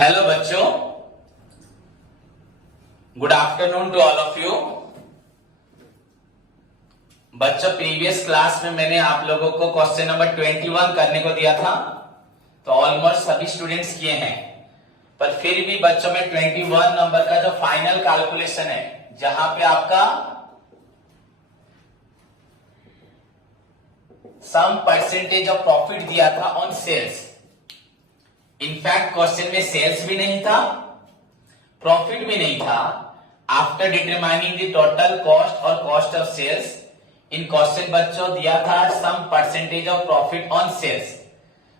Hello बच्चों, good afternoon to all of you. बच्चों, previous class में मैंने आप लोगों को क्वेश्चन नंबर 21 करने को दिया था, तो ऑलमोस्ट सभी स्टूडेंट्स किए हैं। पर फिर भी बच्चों में 21 नंबर का जो फाइनल कैलकुलेशन है, जहां पे आपका सम परसेंटेज ऑफ प्रॉफिट दिया था ऑन सेल्स। इनफैक्ट क्वेश्चन में सेल्स भी नहीं था, प्रॉफिट भी नहीं था। After determining the total cost और cost of sales, in question बच्चों दिया था some percentage of profit on sales.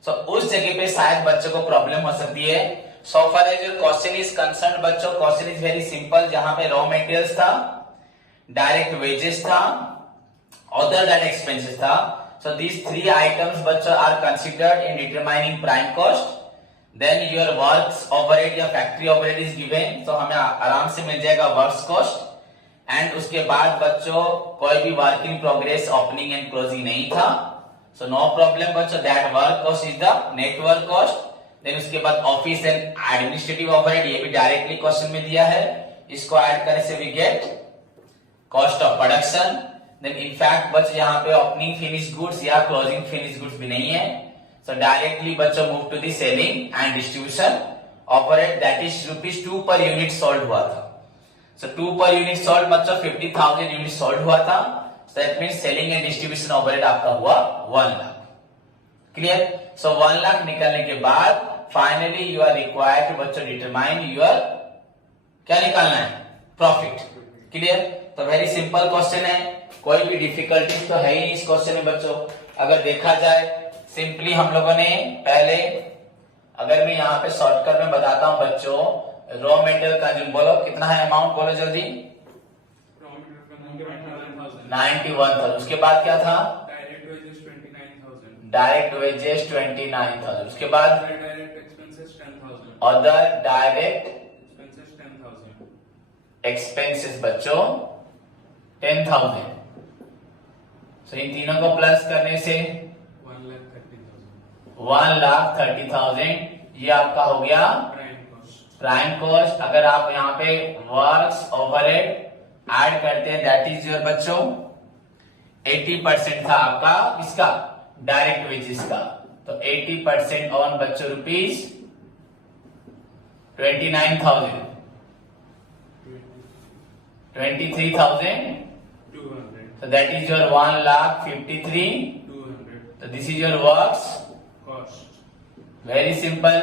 So उस जगह पे शायद बच्चों को प्रॉब्लम हो सकती है। So far as your question is concern बच्चों, क्वेश्चन इज वेरी सिंपल, जहां पे रॉ मटेरियल्स था, डायरेक्ट वेजेस था, अदर डायरेक्ट एक्सपेंसेस था। सो दीज थ्री आइटम्स बच्चों are considered in determining prime cost. Then your works overhead या factory overhead is given, तो हमें आराम से मिल जाएगा वर्क्स कॉस्ट। एंड उसके बाद बच्चों कोई भी work in progress opening and closing नहीं था, सो नो प्रॉब्लम बच्चों, that work cost is the net work cost. Then उसके बाद ऑफिस एंड एडमिनिस्ट्रेटिव ओवरहेड, ये भी डायरेक्टली क्वेश्चन में दिया है, इसको ऐड करने से we get cost of production. Then in fact बच्चों यहाँ पे ओपनिंग फिनिश गुड्स या क्लोजिंग फिनिश गुड्स भी नहीं है, so directly बच्चों move to the selling and distribution overhead, that is ₹2 per unit sold हुआ था। so 2 per unit sold बच्चों 50,000 यूनिट sold हुआ था, so that means selling and distribution overhead आपका हुआ 1 लाख। क्लियर? so 1 लाख निकालने के बाद finally you are required to बच्चों डिटरमाइन your क्या निकालना है, प्रॉफिट। क्लियर? तो वेरी सिंपल क्वेश्चन है, कोई भी डिफिकल्टीज तो है ही नहीं इस क्वेश्चन में बच्चों। अगर देखा जाए सिंपली हम लोगों ने पहले, अगर मैं यहाँ पे शॉर्टकट में बताता हूं बच्चों, रॉ मटेरियल कंज्यूम, बोलो कितना है अमाउंट, बोलो जल्दी। 91,000। उसके बाद क्या था, डायरेक्ट वेजेस 29,000। उसके बाद अदर डायरेक्ट एक्सपेंसेस बच्चों 10,000। तो इन तीनों को प्लस करने से 1,30,000 ये आपका हो गया प्राइम कॉस्ट। अगर आप यहाँ पे वर्क्स ओवरहेड ऐड करते हैं, दैट इज योर बच्चों 80% था आपका इसका डायरेक्ट वेजेस का, तो 80% ऑन बच्चों rupees 29,000, 23,200, so that is your 1,53,200, so this is your works cost, very simple।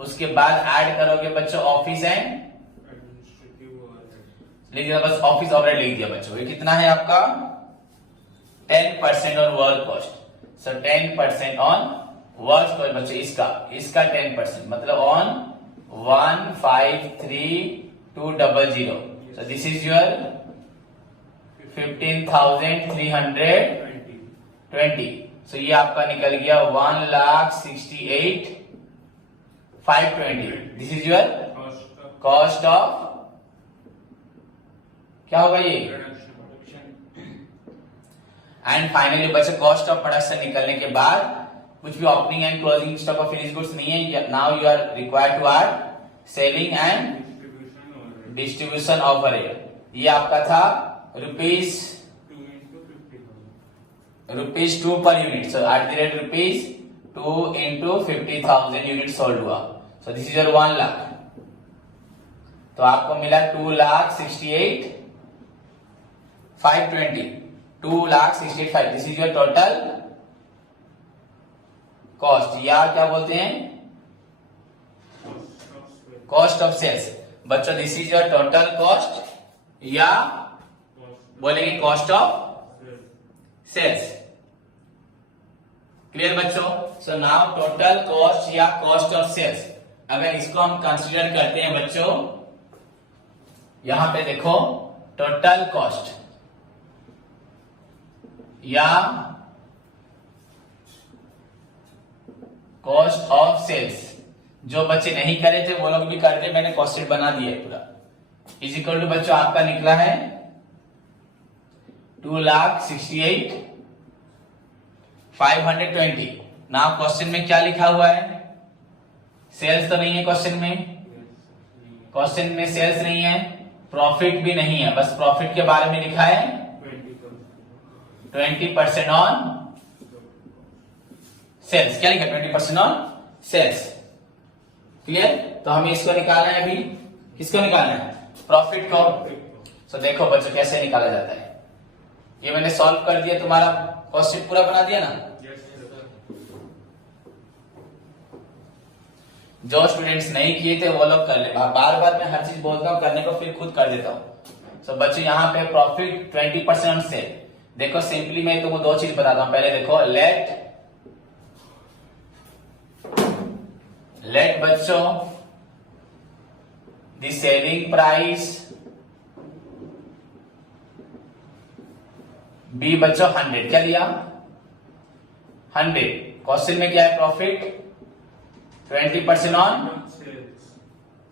उसके बाद ऐड करोगे बच्चों ऑफिस एंड लिख दिया, बस ऑफिस ओवरहेड लिख दिया बच्चों। ये कितना है आपका 10% on work cost, so 10% on work cost बच्चों, इसका 10% मतलब on 153,200, so this is your 15,320, so ये आपका निकल गया 1,68,520। This is your cost of, क्या होगा ये, एंड फाइनली बच्चे कॉस्ट ऑफ प्रोडक्शन निकलने के बाद कुछ भी opening and closing stock of finish goods नहीं है। Now you are required to add selling and distribution overhead, ये आपका था rupees 2 per unit, so at the rate ₹2 into 50,000 unit sold हुआ, so this is your 1 lakh. तो आपको मिला 2,68,520, 2,68,520, this is your total cost, या क्या बोलते हैं कॉस्ट ऑफ सेल्स बच्चों। This is your total cost या बोलेंगे कॉस्ट ऑफ सेल्स। क्लियर बच्चों? सो नाउ टोटल कॉस्ट या कॉस्ट ऑफ सेल्स, अगर इसको हम कंसीडर करते हैं बच्चों, यहां पे देखो टोटल कॉस्ट या कॉस्ट ऑफ सेल्स, जो बच्चे नहीं करे थे वो लोग भी करते, मैंने क्वेश्चन बना दिया पूरा, इज इक्वल टू बच्चों आपका निकला है 2,68,520। नाउ क्वेश्चन में क्या लिखा हुआ है, सेल्स तो नहीं है क्वेश्चन में, क्वेश्चन में सेल्स नहीं है, प्रॉफिट भी नहीं है, बस प्रॉफिट के बारे में लिखा है 20% ऑन सेल्स। क्या लिखा? 20% ऑन सेल्स। क्लियर? तो हमें इसको निकालना है अभी। किसको निकालना है? प्रॉफिट को। तो देखो बच्चों कैसे निकाला जाता है। ये मैंने सॉल्व कर दिया, तुम्हारा क्वेश्चन पूरा बना दिया ना। जो स्टूडेंट्स नहीं किए थे वो लोग कर ले। बार बार मैं हर चीज बोलता हूँ करने को, फिर खुद कर देता हूँ। तो बच्चों यहाँ पे प्रॉफिट 20% ऑन सेल। देखो सिंपली मैं तुमको दो चीज बताता हूँ। पहले देखो लेट बच्चों द सेलिंग प्राइस बी बच्चों 100। क्या लिया? 100। क्वेश्चन में क्या है? Profit 20% on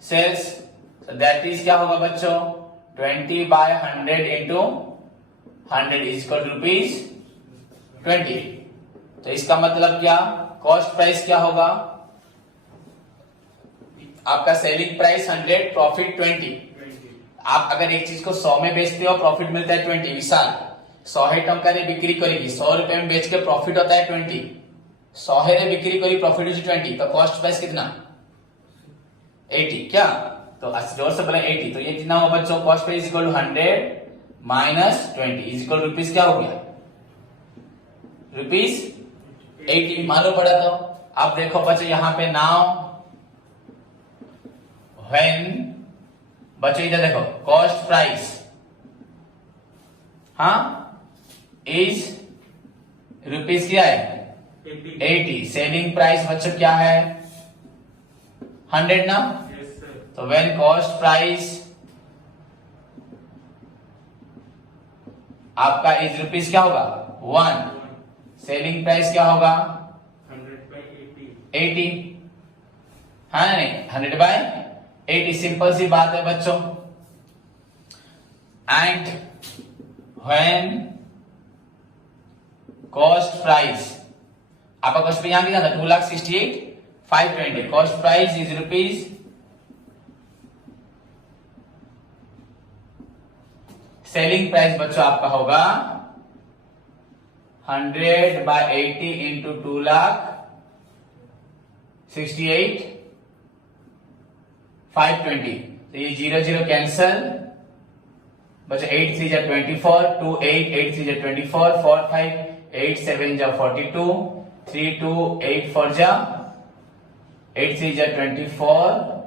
sales. That is क्या होगा बच्चों? 20/100 इंटू 100 इज इक्वल टू ₹20। तो इसका मतलब क्या? कॉस्ट प्राइस क्या होगा? आपका सेलिंग प्राइस 100, प्रॉफिट 20। आप अगर एक चीज को 100 में बेचते हो, प्रॉफिट मिलता है 20। विशाल 100 टंका बिक्री करेगी, 100 रुपए में बेच के प्रॉफिट होता है 20। 100 बिक्री करी, प्रॉफिट इज 20। तो कॉस्ट प्राइस कितना? 80। क्या? तो जोर से बोले 80। तो ये कितना होगा बच्चों? Cost price equal to 100 minus 20 is equal rupees क्या हो गया? ₹80 मालूम पड़ा। तो अब देखो बच्चों यहाँ पे नाउ व्हेन बच्चों इधर देखो कॉस्ट प्राइस इज रुपीज क्या है? 80। सेलिंग प्राइस बच्चों क्या है? 100 ना। तो व्हेन कॉस्ट प्राइस आपका इज रुपीज क्या होगा? 1। सेलिंग प्राइस क्या होगा? 80। हाँ नहीं, 100/80। सिंपल सी बात है बच्चों। एंड व्हेन कॉस्ट प्राइस आपका कॉस्ट प्राइस यहां कितना था? 2,68,520। Cost price is rupees selling price बच्चों आपका होगा 100/80 इंटू 2,68,520। तो ये 0 कैंसल बच्चों। 8 3 जा 24, 2 8 8 3 जा 24, 4 5 8 7 जा 42, 3 2 8 4 जा 8 3 जा 24,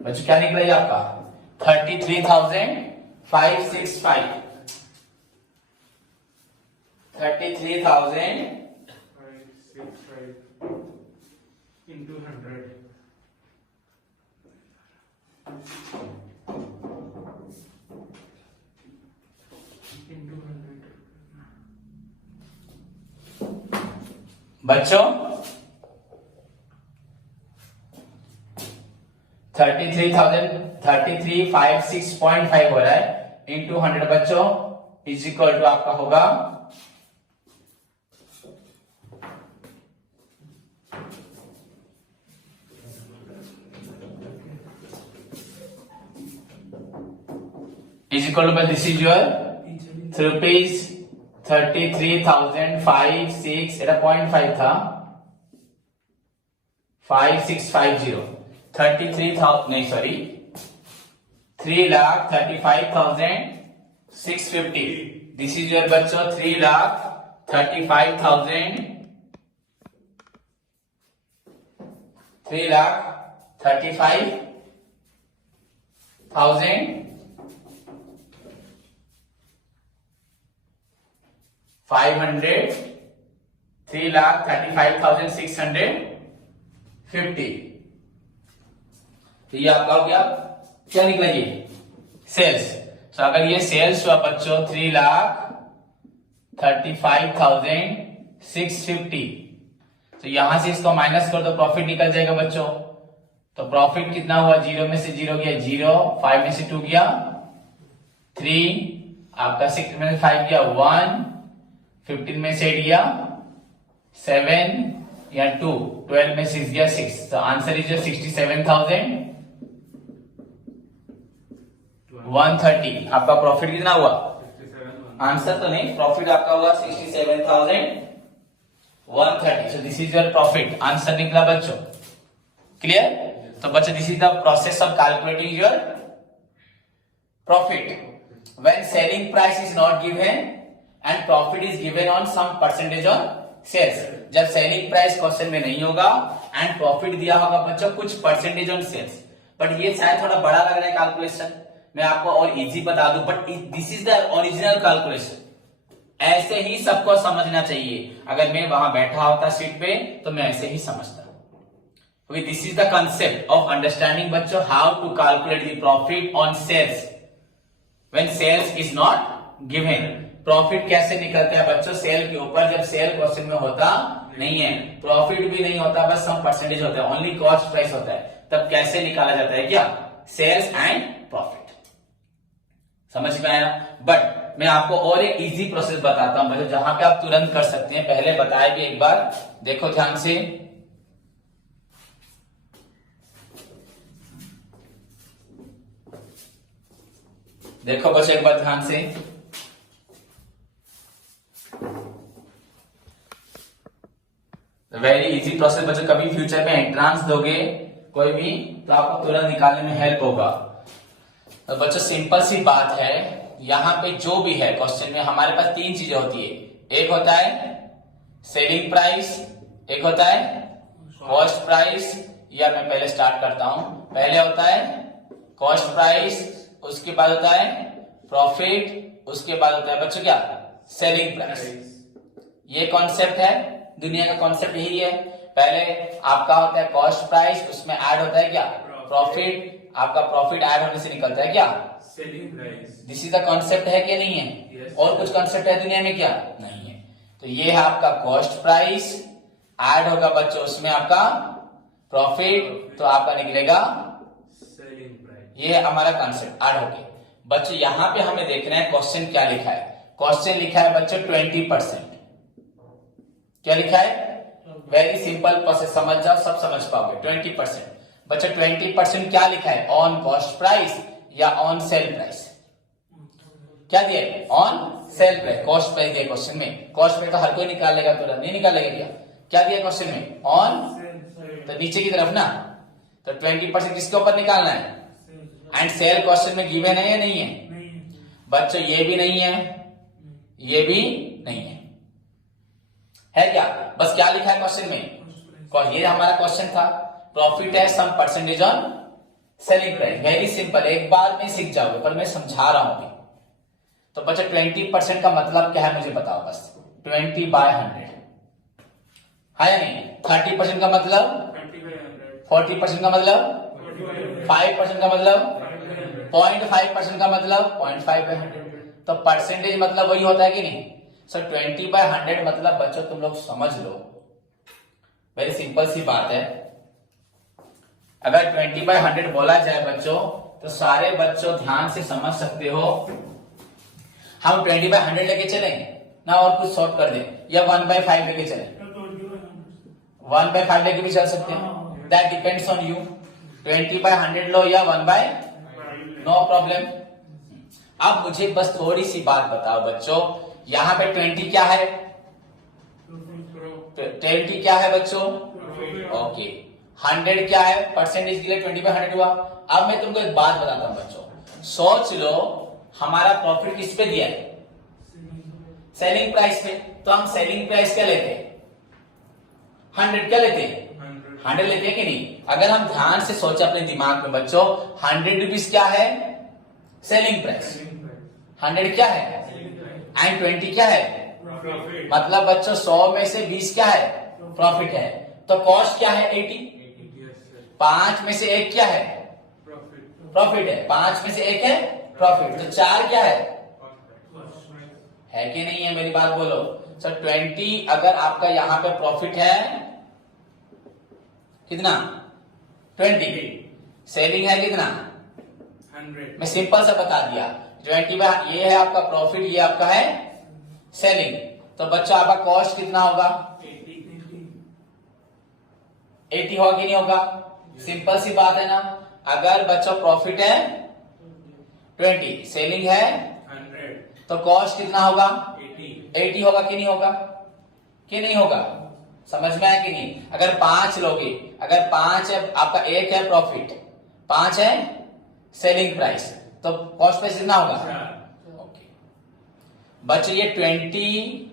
बच्चों क्या निकला ये आपका? 33,565। 33,565 into 100. Into 100. बच्चों 33,565 हो रहा है इंटू 100 बच्चों इज इक्वल टू आपका होगा is equal to this is your rupees 33,506 এটা 0.5 था 5650 33,000 नहीं सॉरी 3,35,650 दिस इज योर बच्चों 3,35,000 3,35,500 3,35,650 तो ये आपका हो गया क्या निकला ये सेल्स। तो अगर ये सेल्स हुआ बच्चों 3,35,650 तो यहां से इसको माइनस कर दो प्रॉफिट निकल जाएगा बच्चों तो प्रॉफिट कितना हुआ, 0 में से 0 गया 0, 5 में से 2 गया 3, आपका 6 में से 5 गया 1, 15 में से 8 गया 7 या 2, 12 में 6 गया 6। तो आंसर इज 67,130। आपका प्रॉफिट कितना हुआ, 67 आंसर तो नहीं, प्रॉफिट आपका हुआ 67,130। So this is your profit, answer निकला बच्चों। क्लियर? तो बच्चों this is the process of calculating your profit when selling price is not given and profit is given on some percentage on sales. जब selling price question में नहीं होगा and profit दिया होगा बच्चों कुछ परसेंटेज ऑन सेल्स। बट ये शायद थोड़ा बड़ा लग रहा है कैलकुलेशन, मैं आपको और इजी बता दूं, but this is the original calculation. ऐसे ही सबको समझना चाहिए। अगर मैं वहां बैठा होता सीट पे तो मैं ऐसे ही समझता। This is the concept of understanding बच्चों how to calculate the profit on sales when sales is not given. Profit कैसे निकलता है बच्चों सेल के ऊपर, जब सेल क्वेश्चन में होता नहीं है, प्रॉफिट भी नहीं होता, बस सम परसेंटेज होता है, ओनली कॉस्ट प्राइस होता है, तब कैसे निकाला जाता है क्या, सेल्स एंड प्रॉफिट। समझ में आया? बट मैं आपको और एक इजी प्रोसेस बताता हूं बच्चों जहां पे आप तुरंत कर सकते हैं। पहले बताया भी एक बार, देखो ध्यान से। देखो बच्चों एक बार ध्यान से, वेरी इजी प्रोसेस बच्चों। कभी फ्यूचर में एंट्रांस दोगे कोई भी तो आपको तुरंत निकालने में हेल्प होगा। तो बच्चों सिंपल सी बात है, यहां पे जो भी है क्वेश्चन में हमारे पास तीन चीजें होती है। एक होता है सेलिंग प्राइस, एक होता है कॉस्ट प्राइस, या मैं पहले स्टार्ट करता हूं। पहले होता है कॉस्ट प्राइस, उसके बाद होता है प्रॉफिट, उसके बाद होता है बच्चों क्या, सेलिंग प्राइस। ये कॉन्सेप्ट है, दुनिया का कॉन्सेप्ट यही है। पहले आपका होता है कॉस्ट प्राइस, उसमें ऐड होता है क्या, प्रॉफिट। आपका प्रॉफिट ऐड होने से निकलता है क्या, selling price. This is the concept है कि नहीं है? Yes. और कुछ कॉन्सेप्ट है दुनिया में क्या, नहीं है। तो ये है आपका कॉस्ट प्राइस, ऐड होगा बच्चों उसमें आपका प्रॉफिट, तो आपका निकलेगा सेलिंग प्राइस। ये हमारा कॉन्सेप्ट ऐड हो गया। बच्चों यहां पे हमें देखना है क्वेश्चन क्या लिखा है। क्वेश्चन लिखा है बच्चों 20%। क्या लिखा है? वेरी सिंपल प्रोसेस, समझ जाओ, सब समझ पाओगे। 20% बच्चों 20% क्या लिखा है, ऑन कॉस्ट प्राइस या ऑन सेल प्राइस? क्या दिया है, on sale price. Cost price दिया क्वेश्चन में, कॉस्ट प्राइस तो हर कोई निकाल लेगा, तुरंत नहीं निकालेगा क्या? क्या दिया क्वेश्चन में, ऑन, तो नीचे की तरफ ना। तो 20% किसके ऊपर निकालना है, एंड सेल क्वेश्चन में गिवन है या नहीं है? बच्चों ये भी नहीं है, ये भी नहीं है क्या? बस क्या लिखा है क्वेश्चन में, ये हमारा क्वेश्चन था, प्रॉफिट है some percentage on selling price. Very simple, एक बार में सीख जाओगे, पर मैं समझा रहा हूं अभी। तो बच्चा 20% का मतलब क्या है मुझे बताओ बस। 20/100 है या नहीं? 30% का मतलब, 40% का मतलब, 5% का मतलब, 0.5% का मतलब 0.5/100। तो परसेंटेज मतलब वही होता है कि नहीं? सो 20/100 मतलब बच्चों तुम लोग समझ लो, वेरी सिंपल सी बात है। अगर 20/100 बोला जाए बच्चों तो सारे बच्चों ध्यान से समझ सकते हो। हम 20/100 लेके चलेंगे ना, और कुछ सॉल्व कर दें, या 1/5 लेके चलें? 1/5 लेके भी चल सकते हैं, दैट डिपेंड्स ऑन यू। 20/100 लो या 1/5, नो प्रॉब्लम। अब मुझे बस थोड़ी सी बात बताओ बच्चों, यहां पे 20 क्या है, 20 क्या है बच्चों, ओके। 100 क्या है, परसेंटेज के लिए 20/100 हुआ। अब मैं तुमको एक बात बताता हूं बच्चों, सोच लो हमारा प्रॉफिट किस पे दिया है, सेलिंग प्राइस पे। तो हम सेलिंग प्राइस क्या लेते हैं, 100 क्या लेते हैं, 100 लेते हैं कि नहीं? अगर हम ध्यान से सोचे अपने दिमाग में बच्चों, 100 रुपीज क्या है, सेलिंग प्राइस। 100 क्या है, एंड 20 क्या है, मतलब बच्चों 100 में से 20 क्या है, प्रॉफिट है। तो कॉस्ट क्या है, 80। 5 में से 1 क्या है, प्रॉफिट है। 5 में से 1 है प्रॉफिट, तो 4 क्या है कि नहीं है? मेरी बात बोलो। सर 20 अगर आपका यहां पे प्रॉफिट है कितना, 20। सेलिंग है कितना? 100. मैं सिंपल सा बता दिया 20 ये है आपका प्रॉफिट, ये आपका है सेलिंग। तो बच्चा आपका कॉस्ट कितना होगा? 80 होगा कि नहीं होगा? सिंपल सी बात है ना। अगर बच्चा प्रॉफिट है 20, सेलिंग है 100. तो कॉस्ट कितना होगा? 80. 80 होगा कि नहीं होगा? कि नहीं होगा? समझ में आया कि नहीं? अगर 5 लोगे, अगर 5 है आपका, 1 है प्रॉफिट, 5 है सेलिंग प्राइस, तो कॉस्ट प्राइस कितना होगा? 4. ओके बच्चे ये 20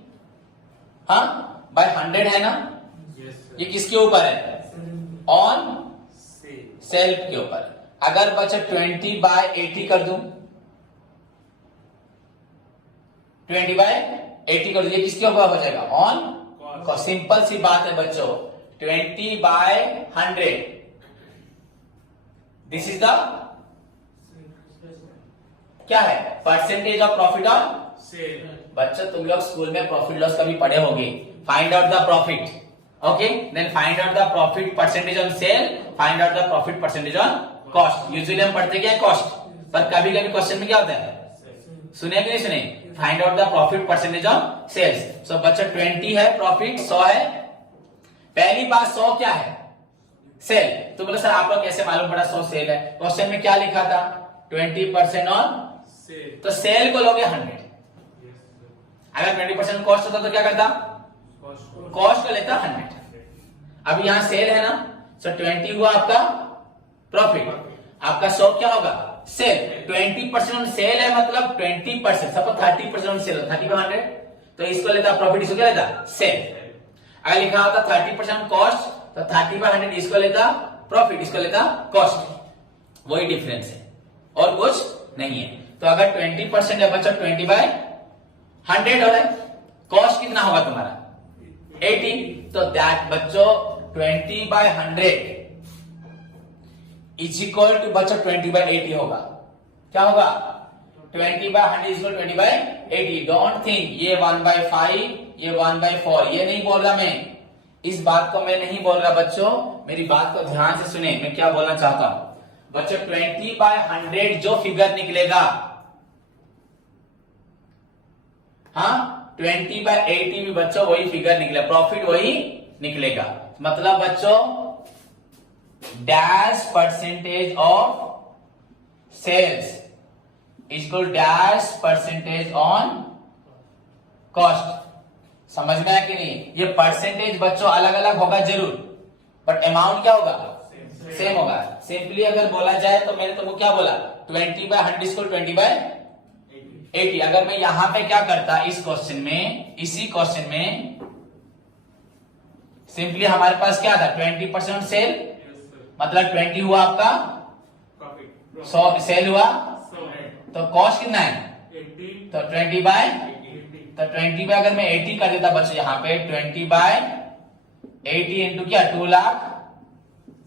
हाँ बाय 100 है ना। Yes, sir. ये किसके ऊपर है? On Say. सेल्फ के ऊपर। अगर बच्चा 20 बाय 80 कर दूं, 20 बाय 80 कर दूं, ये किसके ऊपर हो जाएगा? On Cost. सिंपल सी बात है बच्चों, 20 बाय 100, दिस इज द क्या है? Percentage of profit on. Sale. बच्चों तुम लोग स्कूल में प्रॉफिट लॉस कभी पढ़े होंगे। Find out the profit, okay, then find out the profit percentage on sale, find out the profit percentage on cost. Usually हम पढ़ते क्या है? कॉस्ट, पर कभी कभी क्वेश्चन में क्या होता है? सुने कि नहीं सुने? Find out the profit percentage on sales. So बच्चा 20 है प्रॉफिट, 100 है। पहली बात 100 क्या है? सेल। तो बोले सर आप लोग कैसे मालूम पड़ा 100 सेल है? क्वेश्चन में क्या लिखा था? 20% ऑन, Sale. तो सेल को लोगे 100। Yes, sir. अगर 20% कॉस्ट होता तो क्या करता? Cost. कॉस्ट को लेता 100। अब यहाँ सेल है ना, सो 20 हुआ आपका प्रॉफिट, आपका 100 क्या होगा? सेल। 20% ऑन सेल है मतलब 20%, सपोज 30% ऑन सेल, 30 पे 100, तो इसको लेता प्रॉफिट, इसको क्या लेता? सेल। अगर लिखा होता 30% कॉस्ट, तो 30 पे 100 इसको लेता प्रॉफिट, इसको लेता कॉस्ट। वही डिफरेंस है और कुछ नहीं है। तो अगर 20% है बच्चा, 20 बाय 100 हो रहा है, कॉस्ट कितना होगा तुम्हारा? 80। तो दैट बच्चों 20 बाय 100 इज इक्वल टू बच्चों 20 बाय 80 होगा। क्या होगा? 20 by 100 is equal 20 by 80। Don't think ये 1 बाय 5, ये 1 बाय 4, ये नहीं बोल रहा मैं। इस बात को मैं नहीं बोल रहा बच्चों, मेरी बात को ध्यान से सुने, मैं क्या बोलना चाहता हूं। बच्चों 20 बाय 100 जो फिगर निकलेगा, हाँ 20 बाय 80 भी बच्चों वही फिगर निकलेगा, प्रॉफिट वही निकलेगा। मतलब बच्चों dash percentage of sales equal dash percentage on cost. समझ में आया कि नहीं? ये परसेंटेज बच्चों अलग अलग होगा जरूर, बट अमाउंट क्या होगा? सेम होगा। सिंपली अगर बोला जाए तो मैंने तुमको क्या बोला? 20 बाय 100 इक्वल 20 बाय 80। अगर मैं यहां पे क्या करता इस क्वेश्चन में, इसी क्वेश्चन में सिंपली हमारे पास क्या था? 20% सेल, Yes, sir. मतलब 20 हुआ आपका, Profit. 100 सेल हुआ, 100. तो कॉस्ट कितना है? 80. तो 20 बाय, 80. तो 20 बाय अगर मैं 80 कर देता बच्चों यहाँ पे 20 बाय 80 इंटू क्या? 2 लाख।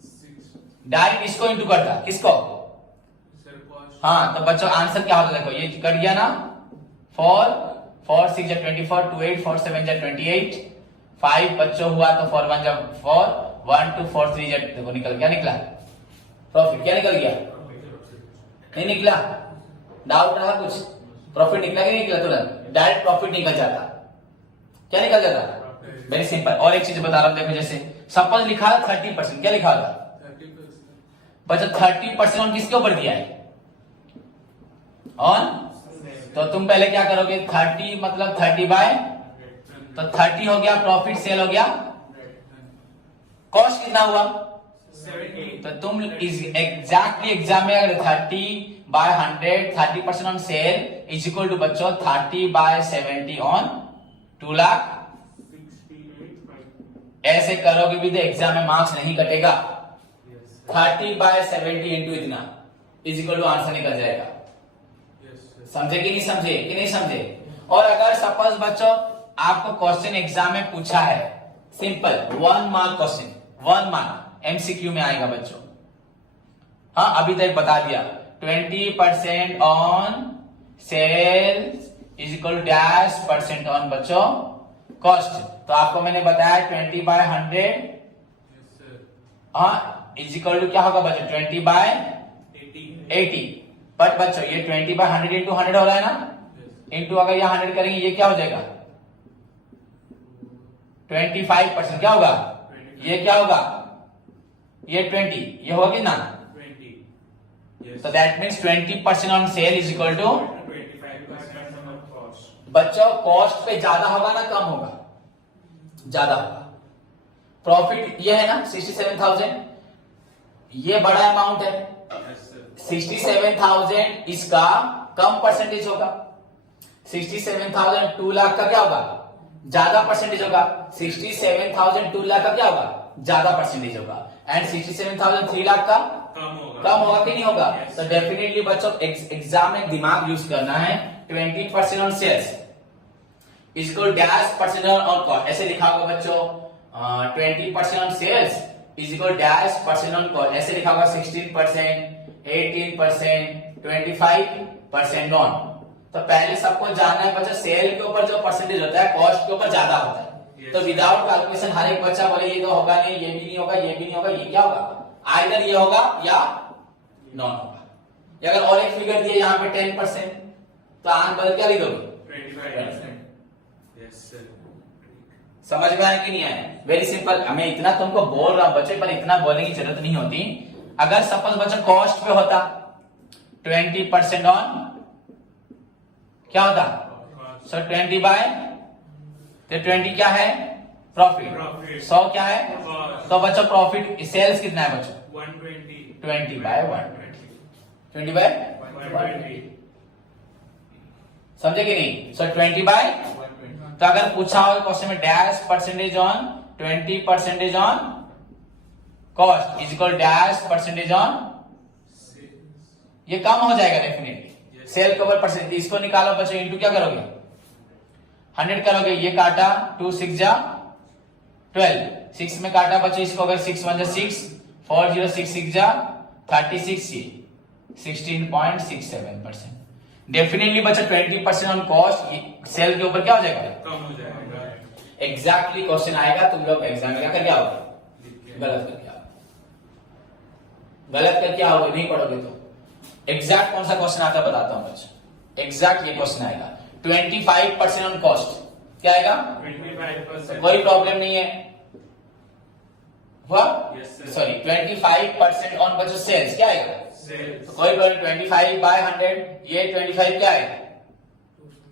6. डायरेक्ट इसको इंटू करता, किसको? Sir, cost. हाँ, तो बच्चों आंसर क्या होता? देखो ये कर दिया ना, 4 6 जा 24, 2 8 4 7 जा 28, 5 बच्चों हुआ तो 4 1 जा 4, 1 2 4 3 जा, देखो निकल, क्या निकला? प्रॉफिट। क्या निकल गया? नहीं निकला? डाउट रहा कुछ? प्रॉफिट निकला कि नहीं निकला? तुरंत डायरेक्ट प्रॉफिट निकल जाता। क्या निकल जाता? Very simple. और एक चीज बता रहा हूं, देखो जैसे सपोज लिखा है 30%, क्या लिखा था? 30%. बच्चा 30% ऑन किसके ऊपर दिया है? ऑन। तो तुम पहले क्या करोगे? 30 मतलब 30 बाय, तो 30 हो गया प्रॉफिट, सेल हो गया, कॉस्ट कितना हुआ? 70. तो तुम एग्जैक्टली एग्जाम में अगर 30 by 100 30% on sale is equal to बच्चों 30 बाय 70 ऑन 2 लाख 68. ऐसे करोगे भी तो एग्जाम में मार्क्स नहीं कटेगा। Yes, sir. 30 बाय 70 इंटू इतना इज इक्वल टू आंसर निकल जाएगा। Yes, sir. समझे कि नहीं समझे? कि नहीं समझे? और अगर सपोज बच्चों आपको क्वेश्चन एग्जाम में पूछा है, simple 1 mark question, 1 mark MCQ में आएगा बच्चों, हाँ अभी तक बता दिया 20% on sales is equal dash percent on बच्चों कॉस्ट। तो आपको मैंने बताया 20 बाय 100, Yes, sir. हाँ इज इक्वल टू क्या होगा बच्चों 20/80। बट बच्चों ये 20/100 इंटू 100 हो रहा है ना, इंटू अगर यहाँ 100 करेंगे ये क्या हो जाएगा 25%। क्या होगा ये क्या होगा ये 20, ये होगा कितना, 20। तो that means 20% on sale is equal to 25% of cost. बच्चों कॉस्ट पे ज्यादा होगा ना कम होगा, ज्यादा होगा। प्रॉफिट ये है ना 67,000, ये बड़ा अमाउंट है, Yes, sir. 67,000 इसका कम परसेंटेज होगा, 67,000 2 लाख का क्या होगा ज्यादा परसेंटेज होगा, 67,000 2 लाख का क्या होगा ज्यादा परसेंटेज होगा, एंड 67,000 3 लाख का कम होगा कि नहीं होगा। Yes. तो डेफिनेटली बच्चों एग्जाम में दिमाग यूज करना है। 20% ऑन सेल्स इसको डैश परसेंट ऑन कॉस्ट, ऐसे लिखा होगा बच्चों 20% on sales is equal dash percent on cost, ऐसे लिखा होगा 16%, 18%, 25% ऑन। तो पहले सबको जानना है बच्चों सेल के ऊपर जो परसेंटेज होता है कॉस्ट के ऊपर ज्यादा होता है। Yes. तो विदाउट कैलकुलेशन हर एक बच्चा बोले ये तो होगा नहीं, ये भी नहीं होगा, ये भी नहीं होगा, ये क्या होगा आइदर ये होगा या नॉन होगा। ये अगर और एक फिगर दिया यहाँ पे 10%, तो आंख बदल क्या लिख दोगे 25%. Yes, sir. समझ में आया कि नहीं आया। वेरी सिंपल, मैं इतना तुमको बोल रहा हूं बच्चे, पर इतना बोलने की जरूरत नहीं होती। अगर सपोज बच्चों कॉस्ट पे होता 20% ऑन क्या होता, Cost. सो 20 बाय, तो 20 क्या है प्रॉफिट, Profit. 100 क्या है, Cost. तो बच्चों प्रॉफिट सेल्स कितना है बच्चों 120. 20 बाय 20 बाय 120. समझे कि नहीं। So 20 by, 120. तो अगर पूछा हो क्वेश्चन में dash percentage on 20% on cost is equal dash percentage on, ये कम हो जाएगा definitely. Yes. Sale cover percent इसको निकालो बच्चों, इंटू क्या करोगे 100 करोगे, ये काटा 2 6 जा 12, 6 में काटा बच्चों इसको, अगर 6 1 जा 6, 4 0 6 6 जा 36, ये 16.67%। डेफिनेटली बच्चों 20% ऑन कॉस्ट सेल के ऊपर क्या हो जाएगा कम हो जाएगा. एग्जैक्टली क्वेश्चन आएगा, तुम लोग एग्जाम में क्या करके आओगे गलत करके आओगे, गलत करके आओगे नहीं पढ़ोगे तो। एग्जैक्ट कौन सा क्वेश्चन आता है बताता हूं बच्चों, एग्जैक्ट ये क्वेश्चन आएगा 25% ऑन कॉस्ट क्या आएगा, 25%. कोई प्रॉब्लम नहीं है Yes, sir. सॉरी 25% ऑन बच्चों सेल्स क्या आएगा, Sales. तो कोई प्रॉब्लम 25 बाय 100, ये 25 क्या है,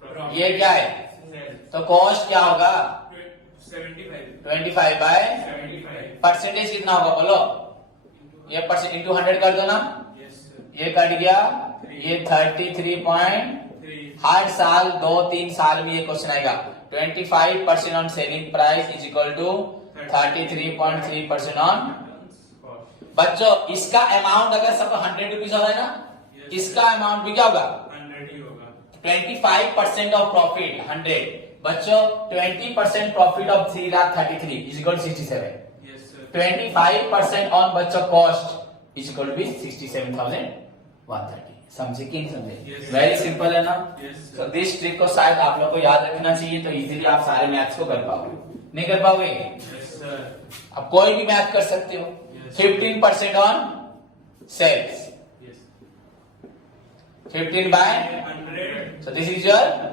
Profit. ये क्या है, Sales. तो कॉस्ट क्या होगा 75. 25 बाय 75. परसेंटेज कितना होगा बोलो, ये परसेंट इंटू 100 कर दो ना, Yes, sir. ये कट गया, ये 33 पॉइंट, 3. हर साल 2-3 साल में ये क्वेश्चन आएगा। 25% on selling price is equal to 33.3% on. Cost. बच्चों इसका अमाउंट अगर सब 100 रुपीज हो रहा है ना, Yes. इसका अमाउंट भी क्या होगा 100 ही होगा. 25% ऑफ प्रॉफिट 100, बच्चों 20% profit of 3,33,000 is equal 67, Yes, sir. 25% on बच्चों कॉस्ट इज इक्वल टू 67,130। समझे कि नहीं समझे, Yes. वेरी सिंपल है ना। Yes, sir. तो दिस ट्रिक को शायद आप लोग को याद रखना चाहिए, तो इजीली आप सारे मैथ्स को कर पाओगे, नहीं कर पाओगे Yes, sir. आप कोई भी मैथ कर सकते हो। Yes. 15% on sales, Yes. 15 by, 100. So this is your,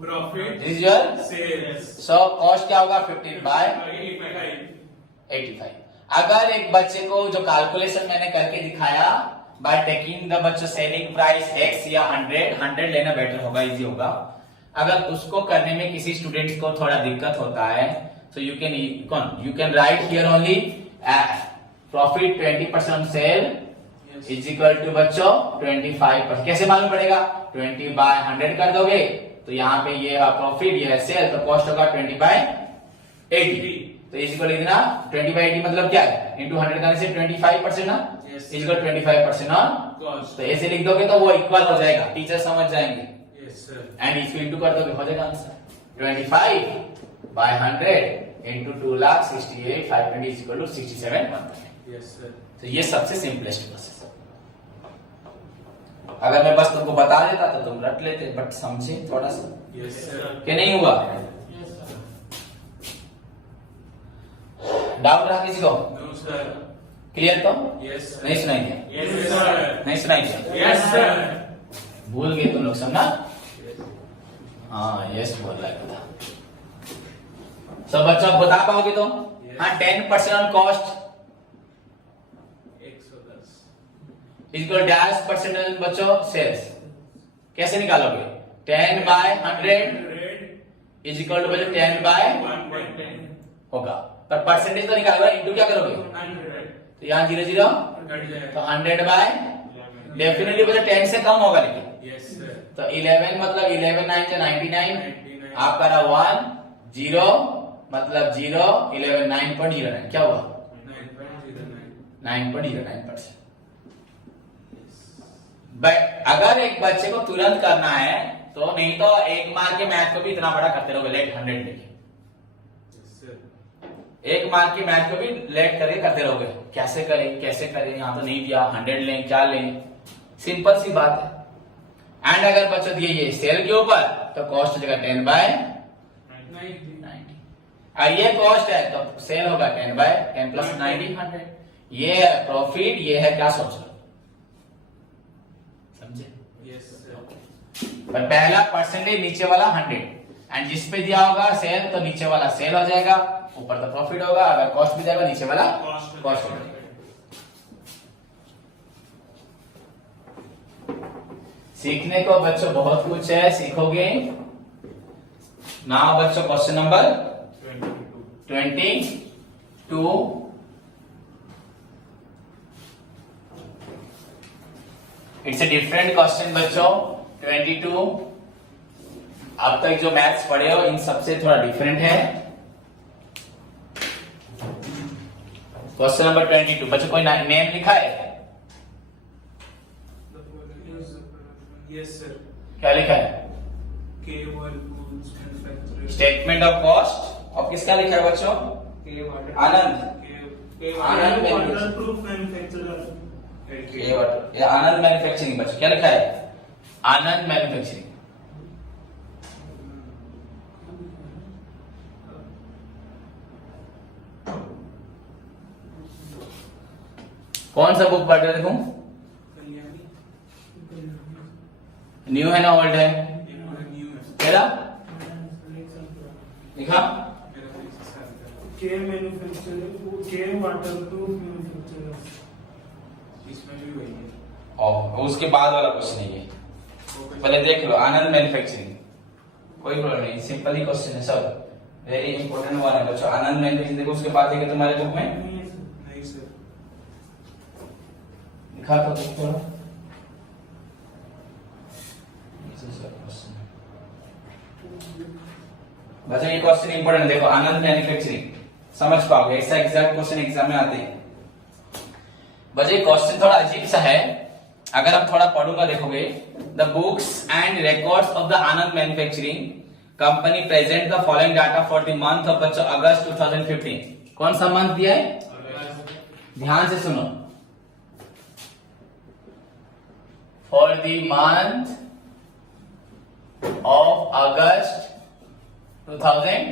Profit. This is your, Sales. सो कॉस्ट क्या होगा 15 बाय 85. 85। अगर एक बच्चे को जो कैलकुलेशन मैंने करके दिखाया बाय टेकिंग द बच्चों सेलिंग प्राइस x या 100 लेना बेटर होगा, इजी होगा। अगर उसको करने में किसी स्टूडेंट्स को थोड़ा दिक्कत होता है, so you can write here only profit 20% on sale Yes. is equal to बच्चों 25%। कैसे मालूम पड़ेगा, 20 बाय 100 कर दोगे तो यहाँ पे ये प्रॉफिट, ये है सेल, तो कॉस्ट होगा 20 बाय 80, तो इज इक्वल इतना 20 बाय 80 मतलब क्या है, इंटू 100 करने से 25% ना, Yes. Is equal 25% on Cost. तो ऐसे लिख दोगे तो वो इक्वल हो जाएगा, टीचर समझ जाएंगे। Yes, sir. एंड इसको इंटू कर दोगे हो जाएगा answer 25 by 100 into 2,68,520 is equal to 67,130। Yes, sir. तो ये सबसे सिंपलेस्ट प्रोसेस है। अगर मैं बस तुमको बता देता तो तुम रट लेते, बट समझे थोड़ा सा Yes, sir. कि नहीं हुआ, डाउट रहा किसी को, No, sir. क्लियर तो? Yes, sir. नहीं सुनाई दिया? Yes, sir. नहीं सुनाई दिया? Yes, sir. भूल गए तुम लोग, समझा? हाँ यस बोल रहा है बता। सब बच्चों बता पाओगे तो? हाँ 10% on cost 110. Equal dash percentage बच्चों सेल्स। कैसे निकालोगे? 10/100 इज इक्वल टू बच्चों 10/110 होगा, पर परसेंटेज तो निकालोगे, इंटू क्या करोगे? 100. तो यहाँ 0 0 कट जाएगा. तो 100/, डेफिनेटली बच्चों 10 से कम होगा लेकिन। Yes, sir. तो 11 मतलब 11 9 से 99, 99. आपका रहा 1 0 मतलब 0 11 9.09 क्या हुआ? 9.09. 9.09%। अगर एक बच्चे को तुरंत करना है तो, नहीं तो एक मार्क के मैथ को भी इतना बड़ा करते रहोगे, लेट 100 लेके। Yes, sir. एक मार्क की मैथ को भी लेट करके करते रहोगे, कैसे करें कैसे करें, यहाँ तो नहीं दिया, 100 लें क्या लें, सिंपल सी बात है। एंड अगर बच्चों दिए ये सेल के ऊपर तो कॉस्ट हो जाएगा 10/90, 90. और ये कॉस्ट है तो सेल होगा 10/10 प्लस 90 100। ये है प्रॉफिट, ये है क्या सोच लो, समझे? Yes, sir. पर पहला परसेंटेज नीचे वाला 100, एंड जिस पे दिया होगा सेल तो नीचे वाला सेल हो जाएगा, ऊपर तो प्रॉफिट होगा, अगर कॉस्ट भी जाएगा नीचे वाला कॉस्ट हो जाएगा। सीखने को बच्चों बहुत कुछ है, सीखोगे। नाउ बच्चों question number 22। It's a different question बच्चों 22। अब तक जो मैथ्स पढ़े हो इन सबसे थोड़ा डिफरेंट है। क्वेश्चन नंबर 22 बच्चों कोई नेम लिखा है? Yes, sir. क्या लिखा है? K1 Foods Manufacturing. Statement of cost of किसका लिखा है बच्चों? आनंद। आनंद Waterproof manufacturer. ये आनंद मैन्युफैक्चरिंग बच्चों क्या लिखा है? आनंद मैन्युफैक्चरिंग। कौन सा बुक पढ़ रहे हो? देखो न्यू है ना ओल्ड है? मेरा लिखा के मैन्युफैक्चरर, के वाटरप्रूफ मैन्युफैक्चरर। इसमें भी वही है. और उसके बाद वाला क्वेश्चन है ये, पहले देख लो आनंद मैन्युफैक्चरिंग, कोई प्रॉब्लम नहीं, सिंपल ही क्वेश्चन है सब, वेरी इंपॉर्टेंट वन है बच्चों। आनंद मैन्युफैक्चरिंग देखो, उसके बाद देखो तुम्हारे बुक में नहीं सर. लिखा था बुक थोड़ा बच्चों। ये क्वेश्चन इंपॉर्टेंट देखो, आनंद मैन्युफैक्चरिंग समझ पाओगे, ऐसा एग्जैक्ट क्वेश्चन एग्जाम में आते हैं बच्चों। क्वेश्चन थोड़ा अजीब सा है, अगर आप थोड़ा पढ़ूंगा देखोगे। The books and records of the Anand manufacturing company present the following data for the month of बच्चों अगस्त 2015। कौन सा मंथ दिया है? ध्यान से सुनो, for the month of August 2000।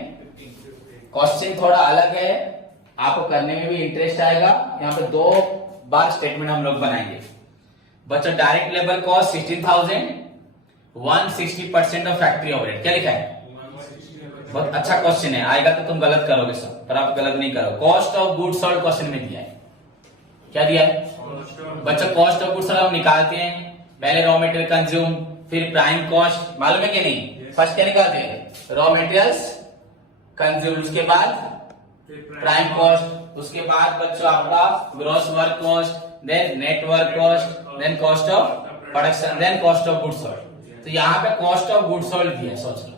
Question थोड़ा अलग है, आपको करने में भी इंटरेस्ट आएगा। यहाँ पे 2 बार स्टेटमेंट हम लोग बनाएंगे बच्चों। Direct labour cost 16,000, 160% of factory overhead. क्या लिखा है? बहुत अच्छा क्वेश्चन है, आएगा तो तुम गलत करोगे सब, पर आप गलत नहीं करो। Cost of goods sold question में दिया है, क्या दिया है बच्चों? कॉस्ट ऑफ गुड्स सोल्ड हम निकालते हैं, पहले रॉ मटेरियल कंज्यूम, फिर प्राइम कॉस्ट, मालूम है कि नहीं? फर्स्ट क्या निकालते हैं? रॉ मटेरियल्स कंज्यूम, उसके बाद प्राइम कॉस्ट, उसके बाद बच्चों आपका gross work cost, then net work cost, then cost of production, then cost of goods sold. तो यहाँ पे कॉस्ट ऑफ गुड्स सोल्ड दिया, सोच लो।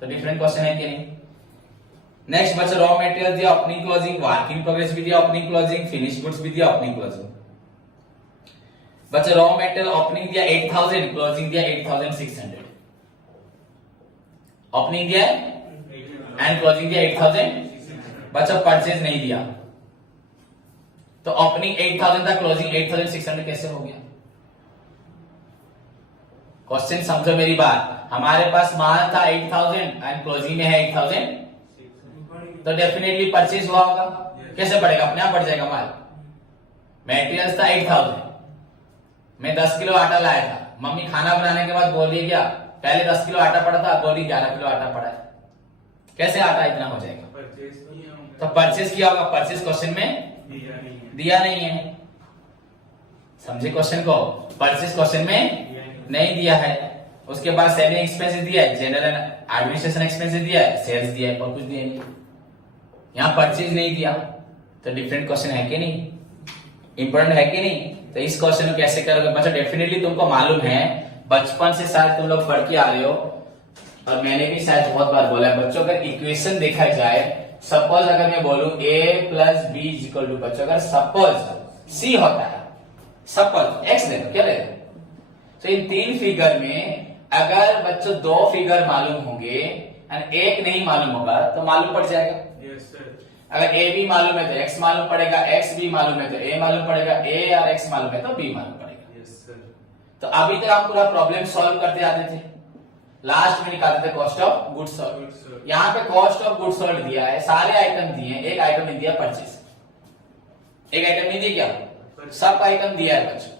तो डिफरेंट क्वेश्चन है कि नहीं? नेक्स्ट बच्चों रॉ मटेरियल दिया, opening closing, work in progress भी दिया, ओपनिंग क्लोजिंग, फिनिश गुड्स भी दिया, ओपनिंग क्लोजिंग। बच्चों रॉ मटेरियल ओपनिंग दिया 8,000, क्लोजिंग दिया 8,600। ओपनिंग दिया एंड क्लोजिंग दिया 8,000। बच्चों परचेज नहीं दिया, तो ओपनिंग 8,000 था, क्लोजिंग 8,600 कैसे हो गया? क्वेश्चन समझो मेरी बात, हमारे पास माल था 8,000 एंड क्लोजिंग में है 8,000, तो डेफिनेटली परचेज हुआ होगा। कैसे बढ़ेगा? अपने आप बढ़ जाएगा माल। मटेरियल्स था 8000, मैं 10 किलो आटा लाया था, मम्मी खाना बनाने के बाद बोल रही है क्या पहले 10 किलो आटा पड़ा था, अब बोल रही 11 किलो आटा पड़ा है, कैसे आटा इतना हो जाएगा? परचेज किया होगा। तो परचेज किया होगा, परचेज क्वेश्चन में दिया नहीं है। दिया नहीं है, समझे क्वेश्चन को? परचेज क्वेश्चन में नहीं दिया है। उसके बाद सेलिंग एक्सपेंसेस दिया है, जनरल एंड एडमिनिस्ट्रेशन एक्सपेंसेस दिया है, सेल्स दिया है और कुछ दिया नहीं। यहाँ परचेज नहीं दिया तो डिफरेंट क्वेश्चन है कि नहीं, इंपॉर्टेंट है कि नहीं? तो इस क्वेश्चन को कैसे करोगे बच्चों? डेफिनेटली तुमको मालूम है, बचपन से शायद तुम लोग पढ़ के आ रहे हो और मैंने भी शायद बहुत बार बोला है बच्चों, अगर इक्वेशन देखा जाए, सपोज अगर मैं बोलूं a plus B is equal to, बच्चों अगर सपोज c होता है, सपोज x ले लो, क्या ले लो, तो इन तीन फिगर में अगर बच्चों दो फिगर मालूम होंगे और एक नहीं मालूम होगा तो मालूम पड़ जाएगा। Yes sir. अगर a भी मालूम है तो x मालूम पड़ेगा, x भी मालूम है तो a मालूम पड़ेगा, a और x मालूम है तो b मालूम पड़ेगा। Yes sir. तो अभी तक आप पूरा प्रॉब्लम सॉल्व करते आते थे, लास्ट में निकालते थे cost of goods Goods sold. sold। यहाँ पे कॉस्ट ऑफ गुड्स सोल्ड दिया है, सारे आइटम दिए हैं, एक आइटम नहीं दिया परचेज, एक आइटम नहीं दिया क्या? सब आइटम दिया है बच्चों,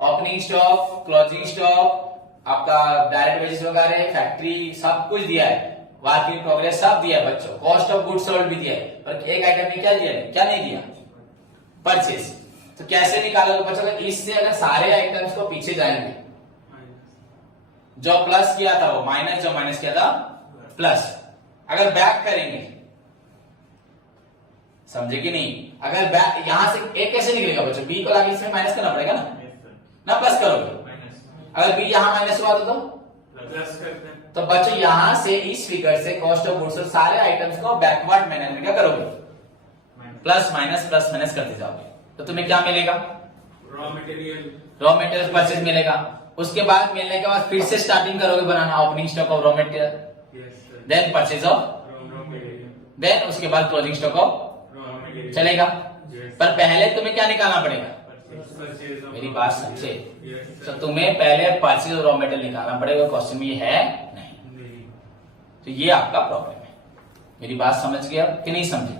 ओपनिंग स्टॉक, क्लोजिंग स्टॉक, आपका डायरेक्ट वेजेस वगैरह, फैक्ट्री, सब कुछ दिया है, वर्क इन प्रोग्रेस सब दिया है बच्चों, कॉस्ट ऑफ गुड्स सोल्ड भी दिया है, पर एक आइटम में क्या दिया है, क्या नहीं दिया? परचेज। तो कैसे निकालोगे बच्चों? अगर इससे अगर सारे आइटम्स को पीछे जाएंगे, जो प्लस किया था वो माइनस, जो माइनस किया था प्लस, अगर बैक करेंगे, समझे कि नहीं? अगर बैक यहां से एक कैसे निकलेगा बच्चों? बी को लाके इसमें माइनस करना पड़ेगा ना प्लस करोगे? अगर बी यहां माइनस हुआ तो प्लस करते हैं। तो बच्चों यहां से इस फिगर से कॉस्ट ऑफ गुड्स सारे आइटम्स को बैकवर्ड मैनर में क्या करोगे? प्लस माइनस करते जाओगे, तो तुम्हें क्या मिलेगा? Raw material. Raw material purchase मिलेगा। उसके बाद मिलने के बाद फिर से स्टार्टिंग करोगे बनाना, opening stock of raw material, yes sir. Then purchase of, raw material. Then उसके बाद closing stock of, raw material. चलेगा? Yes। पर पहले तुम्हें क्या निकालना पड़ेगा? Purchase of. मेरी बात समझे? यस तो सर। तुम्हें पहले परचेज ऑफ रॉ मटेरियल निकालना पड़ेगा, क्वेश्चन में ये है नहीं, नहीं। तो ये आपका प्रॉब्लम है। मेरी बात समझ गया कि नहीं समझे?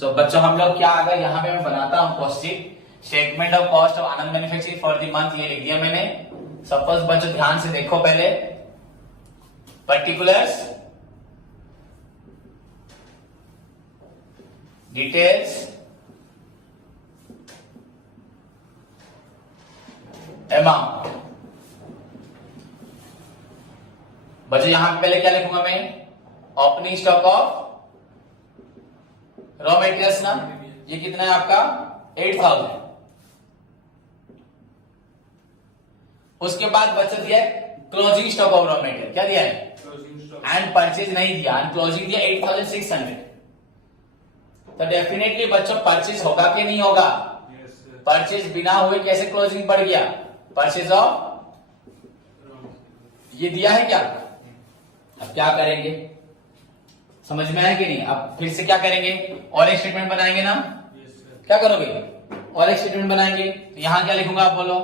सो बच्चों हम लोग क्या, अगर यहाँ पे मैं बनाता हूँ question, statement of cost of Anand manufacturing for the month, ये लिख दिया मैंने। सपोज बच्चों ध्यान से देखो, पहले पर्टिकुलर्स, डिटेल्स, अमाउंट। बच्चों यहां पे पहले क्या लिखूंगा मैं? Opening stock of raw materials ना, ये कितना है आपका? 8000। उसके बाद बच्चों दिया closing stock of raw material, क्या दिया है? Closing stock. एंड परचेज नहीं दिया, एंड क्लोजिंग दिया 8600। तो डेफिनेटली बच्चों परचेज होगा कि नहीं होगा? Yes sir. परचेज बिना हुए कैसे क्लोजिंग पड़ गया? परचेज ऑफ, ये दिया है क्या? अब क्या करेंगे, समझ में आया कि नहीं? अब फिर से क्या करेंगे? और एक स्टेटमेंट बनाएंगे ना, यस सर। क्या करोगे? और एक स्टेटमेंट बनाएंगे। तो यहां क्या लिखूंगा आप बोलो,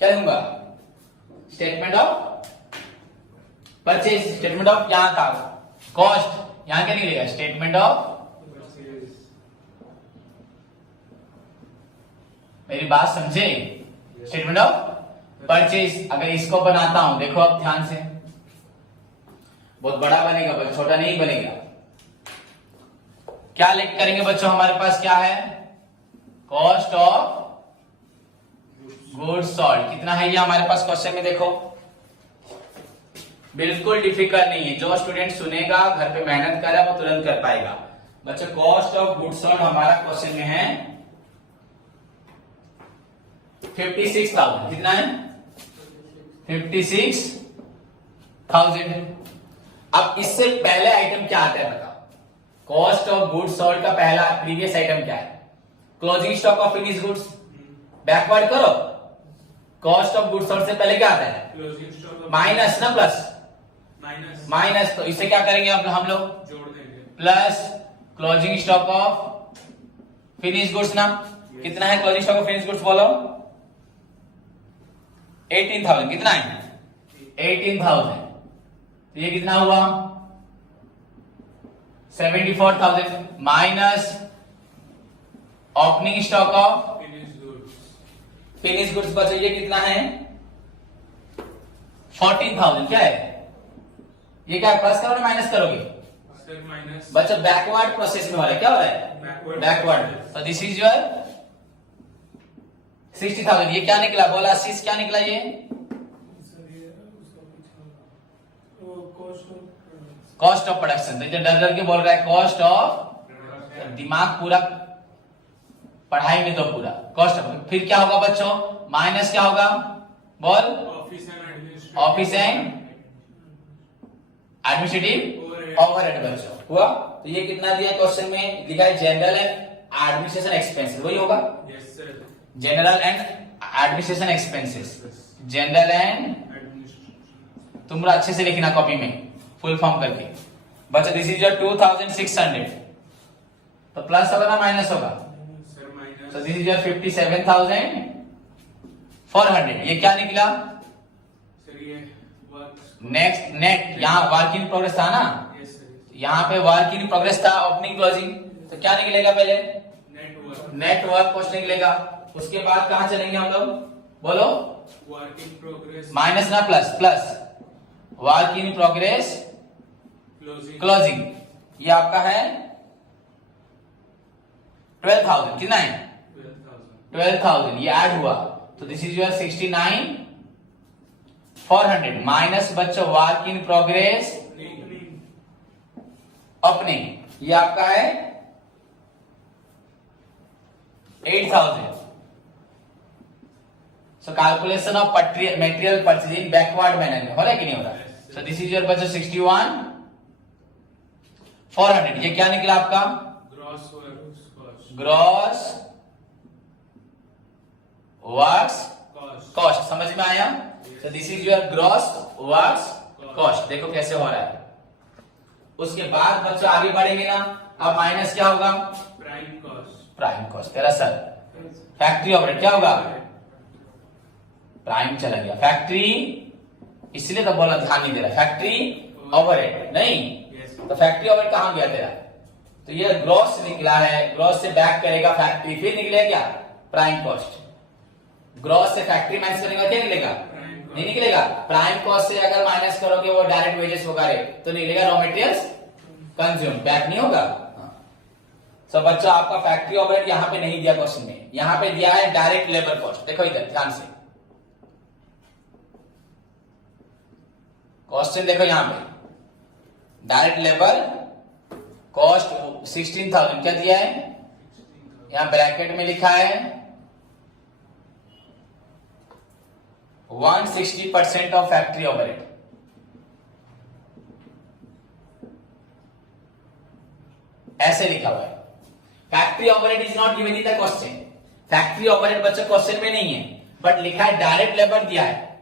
क्या लिखूंगा? Statement of purchase, statement of, यहां था कॉस्ट, यहां क्या निकलेगा? Statement of. परचेज। मेरी बात समझे? Statement of purchase. अगर इसको बनाता हूं, देखो अब ध्यान से, बहुत बड़ा बनेगा बच्चों, छोटा नहीं बनेगा। क्या लिख करेंगे बच्चों? हमारे पास क्या है? Cost of goods sold. कितना है ये हमारे पास क्वेश्चन में? देखो बिल्कुल डिफिकल्ट नहीं है, जो स्टूडेंट सुनेगा, घर पे मेहनत करेगा, वो तुरंत कर पाएगा। बच्चों कॉस्ट ऑफ गुड्स सोल्ड हमारा क्वेश्चन में है 56,000। कितना है? 56,000। अब इससे पहले आइटम क्या आता है बताओ? कॉस्ट ऑफ गुड्स सोल्ड का पहला प्रीवियस आइटम क्या है? Closing stock of finish goods. Backward करो, कॉस्ट ऑफ गुड्स सोल्ड से पहले क्या आता है? Closing stock. माइनस ना प्लस? माइनस। माइनस। तो इसे क्या करेंगे अब हम लोग? जोड़ देंगे। Plus closing stock of finish goods ना। कितना है closing stock of finish goods बोलो? 18,000। कितना है? 18,000। तो ये कितना हुआ? 74,000 minus opening stock of Finished goods. Finish goods बचो, ये कितना है 14,000। क्या है ये, क्या प्लस करोगे माइनस करोगे Sir, minus. बच्चों? बैकवर्ड प्रोसेस में हो रहा है, क्या हो रहा है Backward. बैकवर्ड। तो दिस इज योर 60,000। ये क्या निकला, बोला आशीष, क्या निकला ये? सर ये उसका कुछ वो कॉस्ट कॉस्ट ऑफ प्रोडक्शन। तो डर डर के बोल रहा है कॉस्ट ऑफ, Production. दिमाग पूरा पढ़ाई में तो पूरा कॉस्ट ऑफ। फिर क्या होगा बच्चों, माइनस क्या होगा, बोल? Office and administrative. Office and administrative Overhead. Overhead बच्चों हुआ। तो ये कितना दिया क्वेश्चन में, लिखा है जनरल एंड एडमिनिस्ट्रेशन एक्सपेंसेस, वही होगा Yes, sir. General and administration expenses. General and, Administration. तुम लोग अच्छे से लिखना कॉपी में फुल फॉर्म करके बच्चा। This is your 2600। तो प्लस होगा ना माइनस होगा? Sir, minus. So this is your 57,400। ये क्या निकला? Sir, ये works. नेक्स्ट नेट, यहाँ वर्क इन प्रोग्रेस था ना, Yes, sir. यहाँ पे वर्क इन प्रोग्रेस था ओपनिंग क्लोजिंग। तो क्या निकलेगा पहले? Net work. Net work cost निकलेगा। उसके बाद कहां चलेंगे हम लोग, बोलो? Work in progress. माइनस ना plus, plus work in progress Closing. Closing. ये आपका है 12,000। कितना है? 12,000. 12,000। ये ऐड हुआ तो दिस इज योर 69,400 माइनस बच्चों work in progress Opening. Opening. ये आपका है 8,000। So calculation of material purchasing backward manner में हो रहा है कि नहीं हो रहा है? सो दिस इज योर बच्चों 61,400। ये क्या निकला आपका? Gross works cost. Gross works Cost. Cost. समझ में आया? तो this is your gross works cost. देखो कैसे हो रहा है। उसके बाद बच्चों आगे बढ़ेंगे ना, अब माइनस क्या होगा? Prime cost. Prime cost. तेरा सर फैक्ट्री ओवरहेड क्या होगा? प्राइम चला गया फैक्ट्री, इसलिए तो बोला ध्यान नहीं दे रहा। फैक्ट्री ओवरहेड नहीं, Yes. तो फैक्ट्री ओवरहेड कहां गया तेरा? तो ये ग्रॉस निकला है, ग्रॉस से बैक करेगा फैक्ट्री, फिर निकलेगा क्या? Prime cost. ग्रॉस से फैक्ट्री माइनस करेगा, क्या निकलेगा? Prime cost. नहीं निकलेगा। प्राइम कॉस्ट से अगर माइनस करोगे वो डायरेक्ट वेजेस वगैरह, तो निकलेगा रॉ मटेरियल्स कंज्यूम, बैक नहीं होगा। सो बच्चों आपका फैक्ट्री ओवरहेड यहाँ पे नहीं दिया क्वेश्चन में, यहाँ पे दिया है डायरेक्ट लेबर कॉस्ट। देखो इधर ध्यान से क्वेश्चन देखो, यहाँ पे डायरेक्ट लेबर कॉस्ट 16,000 क्या दिया है? यहाँ ब्रैकेट में लिखा है 160% ऑफ फैक्ट्री ओवरहेड। ऐसे लिखा हुआ है। Factory overhead is not given in the question. Factory overhead बच्चों क्वेश्चन में नहीं है, बट लिखा है डायरेक्ट लेबर दिया है,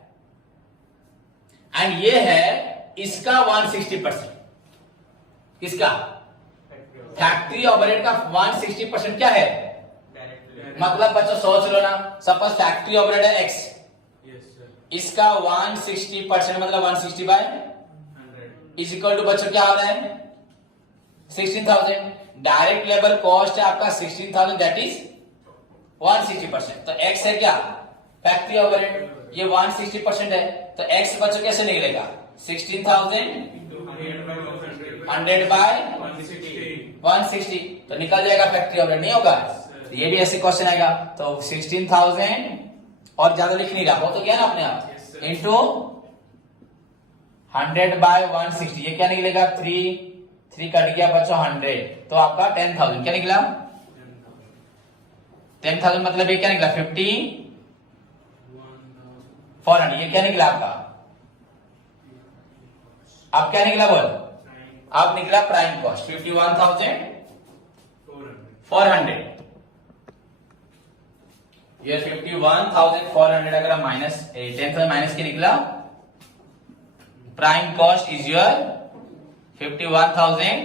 एंड ये है इसका 160%। किसका? फैक्ट्री ओवरहेड का 160% क्या है? मतलब बच्चों सोच लो ना, सपोज फैक्ट्री ओवरहेड है x, Yes, sir. इसका 160% मतलब 160 बाय 100. इज इक्वल टू बच्चों क्या आ रहा है? 16,000। डायरेक्ट लेबर कॉस्ट है आपका 16,000, दैट इज 160%। तो x है क्या? Factory overhead. ये 160% है, तो x बच्चों कैसे निकलेगा? 16,000 Into 100 by 100. 100 बाय 160. 160, तो निकल जाएगा फैक्ट्री ओवरहेड, नहीं होगा? तो ये भी ऐसे क्वेश्चन आएगा। तो 16,000 और ज्यादा लिख नहीं रहा, हो तो गया ना अपने आप, Yes, sir. Into 100 bye 160। ये क्या निकलेगा? 3 कट गया बच्चों 100, तो आपका 10,000 क्या निकला? 10,000 मतलब ये क्या निकला? 50,400। ये क्या निकला आपका? अब क्या निकला बोल? अब निकला प्राइम कॉस्ट 51,400। ये 51,400 अगर हम माइनस 10,000 माइनस के निकला, prime cost is your 51,000।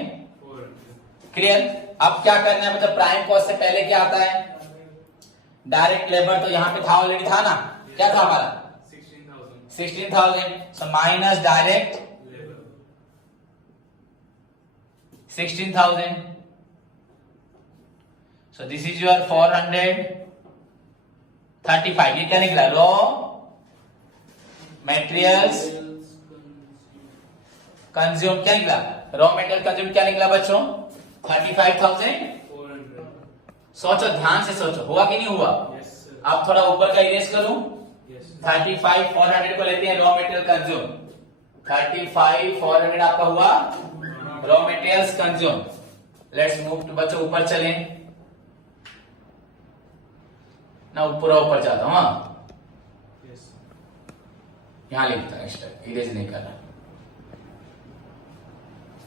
Clear? अब क्या करना है, मतलब प्राइम कॉस्ट से पहले क्या आता है? डायरेक्ट लेबर, तो यहां पे था ऑलरेडी, था ना, क्या था हमारा? 16,000। So minus direct 16,000 so this is your 435। ये क्या निकला? रॉ मटेरियल्स कंज्यूम क्या निकला? रॉ मटेरियल कंज्यूम क्या निकला बच्चों? 35,400। सोचो, ध्यान से सोचो, हुआ कि नहीं हुआ? Yes, sir. अब थोड़ा ऊपर का इरेज करूं। Yes, sir. 35,400 को लेते हैं रॉ मटेरियल कंज्यूम। 35,400 आपका हुआ raw materials consume. Let's move to बच्चों, ऊपर चलें ना, ऊपर जाता हूं। हाँ, Yes. यहां लिखता है, एक्स्ट्रा इरेज नहीं कर रहा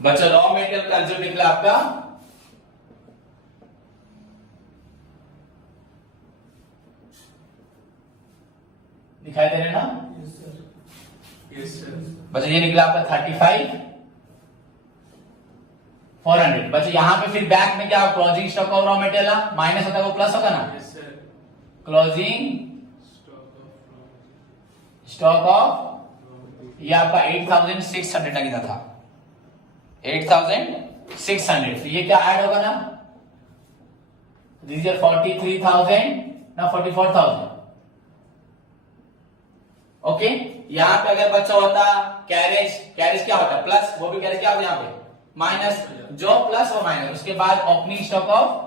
बच्चों। रॉ मटेरियल कंज्यूम निकला आपका दिखाई दे रहे ना Yes, sir. Yes, sir. बच्चों? ये निकला आपका 35,400। बच्चों यहां पे फिर बैक में क्या closing stock of raw material minus होता है, वो प्लस होगा ना। Yes, sir. Closing Stock of stock of ये आपका 8,600 लगना था, 8,600। तो ये क्या ऐड होगा ना? दिस इज 43,000 ना 44,000। ओके, यहां पे अगर बच्चा होता कैरेज, कैरेज क्या होता प्लस, वो भी कैरेज क्या होता यहाँ पे माइनस, जो प्लस वो माइनस। उसके बाद ओपनिंग स्टॉक ऑफ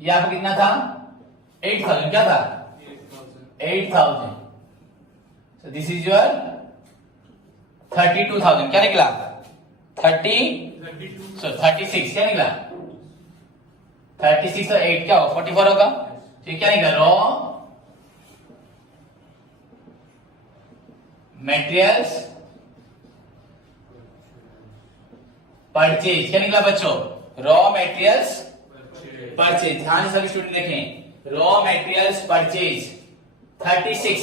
यहाँ पे कितना था? 8,000। क्या था? 8,000। So this is your 32,000। क्या निकला? 36 क्या निकला? 36 और 8 क्या होगा? 44 होगा। तो क्या निकला? रॉ मटेरियल्स परचेज क्या निकला बच्चों? Raw materials purchase. ध्यान से सभी स्टूडेंट देखें, raw materials purchase 36।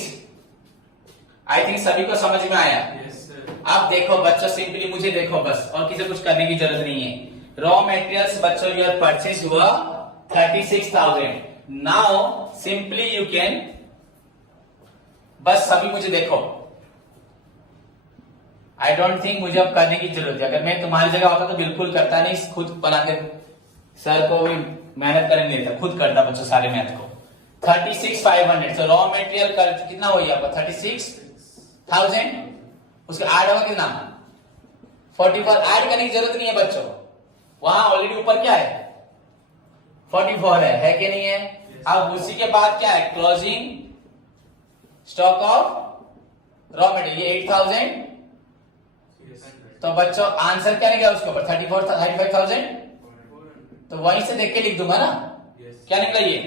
I think सभी को समझ में आया। Yes, sir. अब देखो बच्चों, सिंपली मुझे देखो बस, और किसी कुछ करने की जरूरत नहीं है। रॉ मटेरियल्स बच्चों योर परचेज हुआ 36,000। नाउ सिंपली यू कैन, बस सभी मुझे देखो, आई डोंट थिंक मुझे अब करने की जरूरत है। अगर मैं तुम्हारी जगह होता तो बिल्कुल करता नहीं, खुद बना के सर को भी मेहनत करने देता, खुद करता बच्चों सारे मैथ को। 36,500। सो रॉ मटेरियल का कितना हुआ आपका? 36,000। उसका ऐड होगा कितना? 44। ऐड करने की जरूरत नहीं है बच्चों, वहां ऑलरेडी ऊपर क्या है? 44 है कि नहीं है? अब उसी के बाद क्या है? Closing stock of raw material, ये 8,000। Yes, sir. तो बच्चों आंसर क्या निकला उसके ऊपर? 35,000। तो वहीं से देख के लिख दूंगा ना। Yes. क्या निकला? ये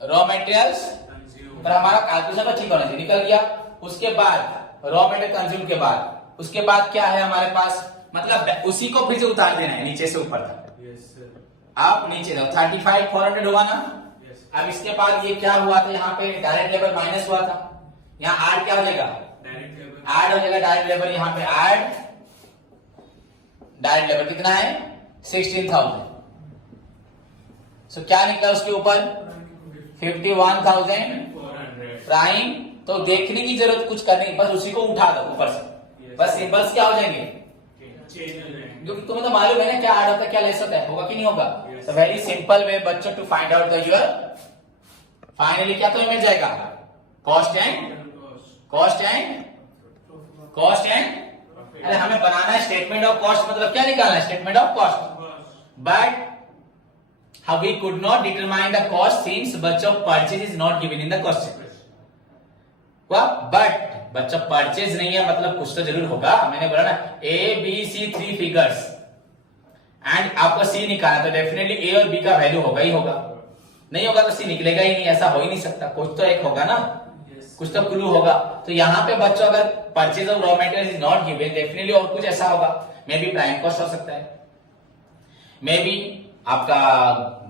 रॉ मटेरियल्स Consume. पर हमारा कैलकुलेशन तो ठीक होना चाहिए, निकल गया। उसके बाद रॉ मटेरियल कंज्यूम के बाद, उसके बाद क्या है हमारे पास? मतलब उसी को फिर से उतार देना है नीचे से ऊपर तक। Yes, sir. आप नीचे जाओ, 35,400 हुआ ना। Yes. अब इसके बाद ये क्या हुआ था? यहाँ पे डायरेक्ट लेबर माइनस हुआ था, यहाँ ऐड क्या हो जाएगा? Direct labor. ऐड हो जाएगा डायरेक्ट लेबर। यहाँ पे ऐड डायरेक्ट लेबर कितना है? 16,000। सो क्या निकला उसके ऊपर? 51,000 400. प्राइम। तो देखने की जरूरत कुछ करने की, बस उसी को उठा दो ऊपर से, बस सिंबल्स क्या हो जाएंगे? Change हो जाएंगे. क्योंकि तुम्हें तो मालूम है ना क्या ऐड होता है क्या लेस होता है, होगा कि नहीं होगा? Yes. तो वेरी सिंपल वे बच्चों to find out the your finally क्या तुम्हें मिल जाएगा? Cost and Cost. Cost and cost and Profit. अरे हमें बनाना है स्टेटमेंट ऑफ कॉस्ट, मतलब क्या निकालना है? Statement of cost. Cost. But how we could not determine the cost since बच्चों purchase is not given in the question. But बच्चों purchase नहीं है मतलब कुछ तो जरूर होगा। मैंने बोला ना ABC 3 फिगर्स एंड आपको C निकालना, तो डेफिनेटली A और B का वैल्यू होगा ही होगा, नहीं होगा तो C निकलेगा ही नहीं, ऐसा हो ही नहीं सकता। कुछ तो एक होगा ना, Yes. कुछ तो क्लू होगा। तो यहाँ पे बच्चों अगर purchase of raw material is not given, definitely और कुछ ऐसा होगा। मे बी प्राइम कॉस्ट हो सकता है, मे बी आपका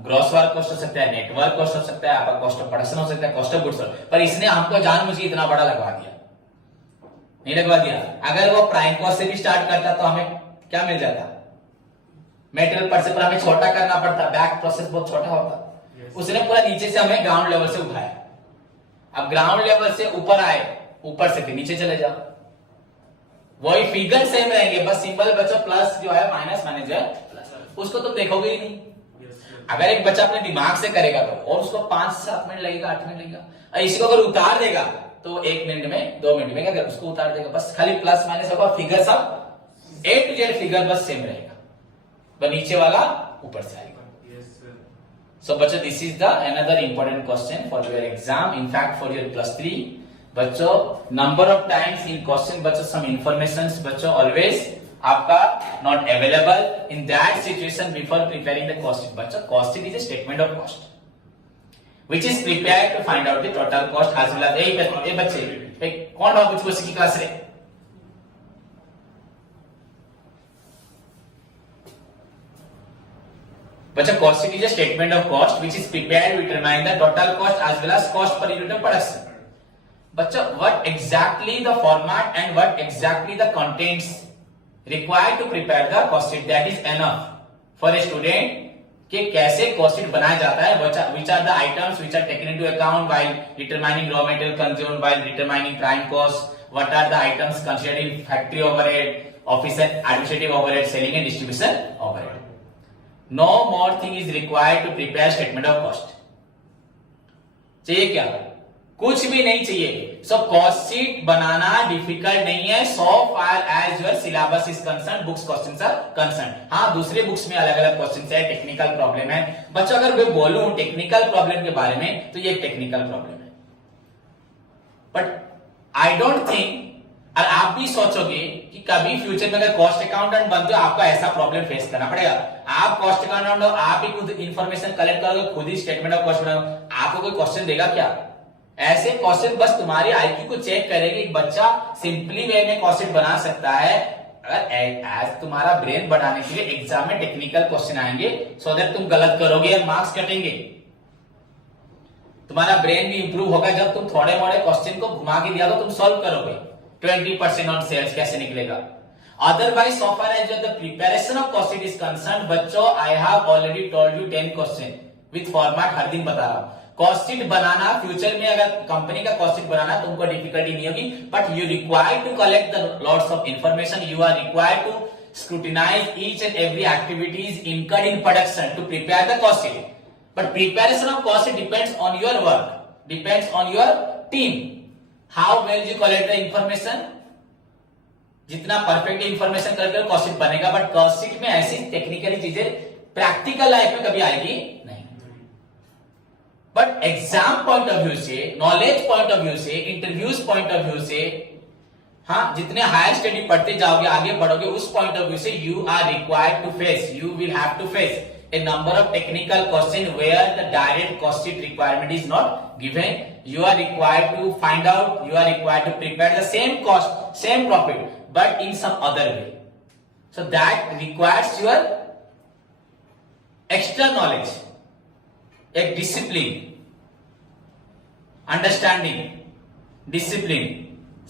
ग्रॉस वर्क कॉस्ट हो सकता है, नेटवर्क कॉस्ट हो सकता है, आपका कॉस्ट ऑफ प्रोडक्शन हो सकता है, कॉस्ट ऑफ गुड्स। पर इसने हमको जान मुझे इतना बड़ा लगवा दिया, नहीं लगवा दिया। अगर वो प्राइम कॉस्ट से भी स्टार्ट करता तो हमें क्या मिल जाता? मेटेरियल परचेज पर हमें छोटा करना पड़ता, बैक प्रोसेस बहुत छोटा होता। Yes. उसने पूरा नीचे से हमें ग्राउंड लेवल से उठाया। अब ग्राउंड लेवल से ऊपर आए, ऊपर से फिर नीचे चले जाओ, वही फिगर सेम रहेंगे, बस सिंपल बच्चा प्लस जो है माइनस माइनस जो है प्लस, उसको तुम देखोगे ही नहीं। Yes, sir. अगर एक बच्चा अपने दिमाग से करेगा तो और उसको 5-7 मिनट लगेगा, 8 मिनट लगेगा, और इसी को अगर उतार देगा तो 1 मिनट में 2 मिनट में क्या करेगा, उसको उतार देगा, बस खाली प्लस माइनस होगा, फिगर सब A to Z फिगर बस सेम रहेगा, बस नीचे वाला ऊपर से आएगा। Yes, sir. So बच्चों this is the another important question for your exam, in fact for your +3 बच्चों। number of times in question बच्चों some informations बच्चों always आपका not available in that situation before preparing the cost sheet। बच्चों cost sheet is a statement of cost which is prepared to find out the total cost as well as ए बच्चे कौन बात कुछ की class रे बच्चा cost sheet is a statement of cost which is prepared to determine the total cost as well as cost per unit of production। बच्चा what exactly the format and what exactly the contents required to prepare the cost sheet, that is enough for a student कि कैसे cost sheet बनाया जाता है, which are the items which are taken into account while determining raw material consumed, while determining prime cost, what are the items considered in factory overhead, office and administrative overhead, selling and distribution overhead। No more thing is required to prepare statement of cost। चाहिए क्या, कुछ भी नहीं चाहिए। So cost sheet बनाना difficult नहीं है, so far as your syllabus is concern, books questions are concern. हाँ दूसरे बुक्स में अलग अलग क्वेश्चंस है, टेक्निकल प्रॉब्लम है बच्चों। अगर मैं बोलूं टेक्निकल प्रॉब्लम के बारे में तो ये एक टेक्निकल प्रॉब्लम है, बट आई डोंट थिंक, और आप भी सोचोगे कि कभी फ्यूचर में अगर कॉस्ट अकाउंटेंट बनते हो आपको ऐसा प्रॉब्लम फेस करना पड़ेगा। आप कॉस्ट अकाउंटेंट हो, आप ही खुद इंफॉर्मेशन कलेक्ट करोगे, खुद ही स्टेटमेंट ऑफ कॉस्ट बनाओगे, आपको कोई क्वेश्चन देगा क्या? ऐसे क्वेश्चन बस तुम्हारी आईक्यू को चेक करेगी, एक बच्चा सिंपली वे में क्वेश्चन बना सकता है। अगर एज तुम्हारा ब्रेन बढ़ाने के लिए एग्जाम में टेक्निकल क्वेश्चन आएंगे, सो दैट तुम गलत करोगे और मार्क्स कटेंगे। तुम्हारा ब्रेन भी इंप्रूव होगा जब तुम थोड़े मोड़े क्वेश्चन को घुमा के दिया तो तुम सॉल्व करोगे। 20% ऑन सेल्स कैसे निकलेगा? Otherwise so far as the preparation of cost sheet is concerned बच्चों, I have already told you 10 question with format, हर दिन बता रहा हूं। कॉस्ट शीट बनाना फ्यूचर में अगर कंपनी का कॉस्ट शीट बनाना तुमको डिफिकल्टी नहीं होगी, but you require to collect the lots of information, you are required to scrutinize each and every activities incurred in production to prepare the cost sheet, but preparation of cost sheet depends on your work, depends on your team, how well you collect the information। जितना perfect information collect करोगे cost sheet बनेगा, but cost sheet में ऐसी technically चीजें practical life में कभी आएगी नहीं। But exam point of view से, नॉलेज पॉइंट ऑफ व्यू से, इंटरव्यूज पॉइंट ऑफ व्यू से, हाँ जितने हायर स्टडी पढ़ते जाओगे आगे बढ़ोगे उस पॉइंट ऑफ व्यू से you are required to face, you will have to face a number of technical question where the direct cost sheet requirement is not given। you are required to find out, you are required to prepare the same cost, same profit, but in some other way, so that requires your extra knowledge, एक discipline, understanding, discipline,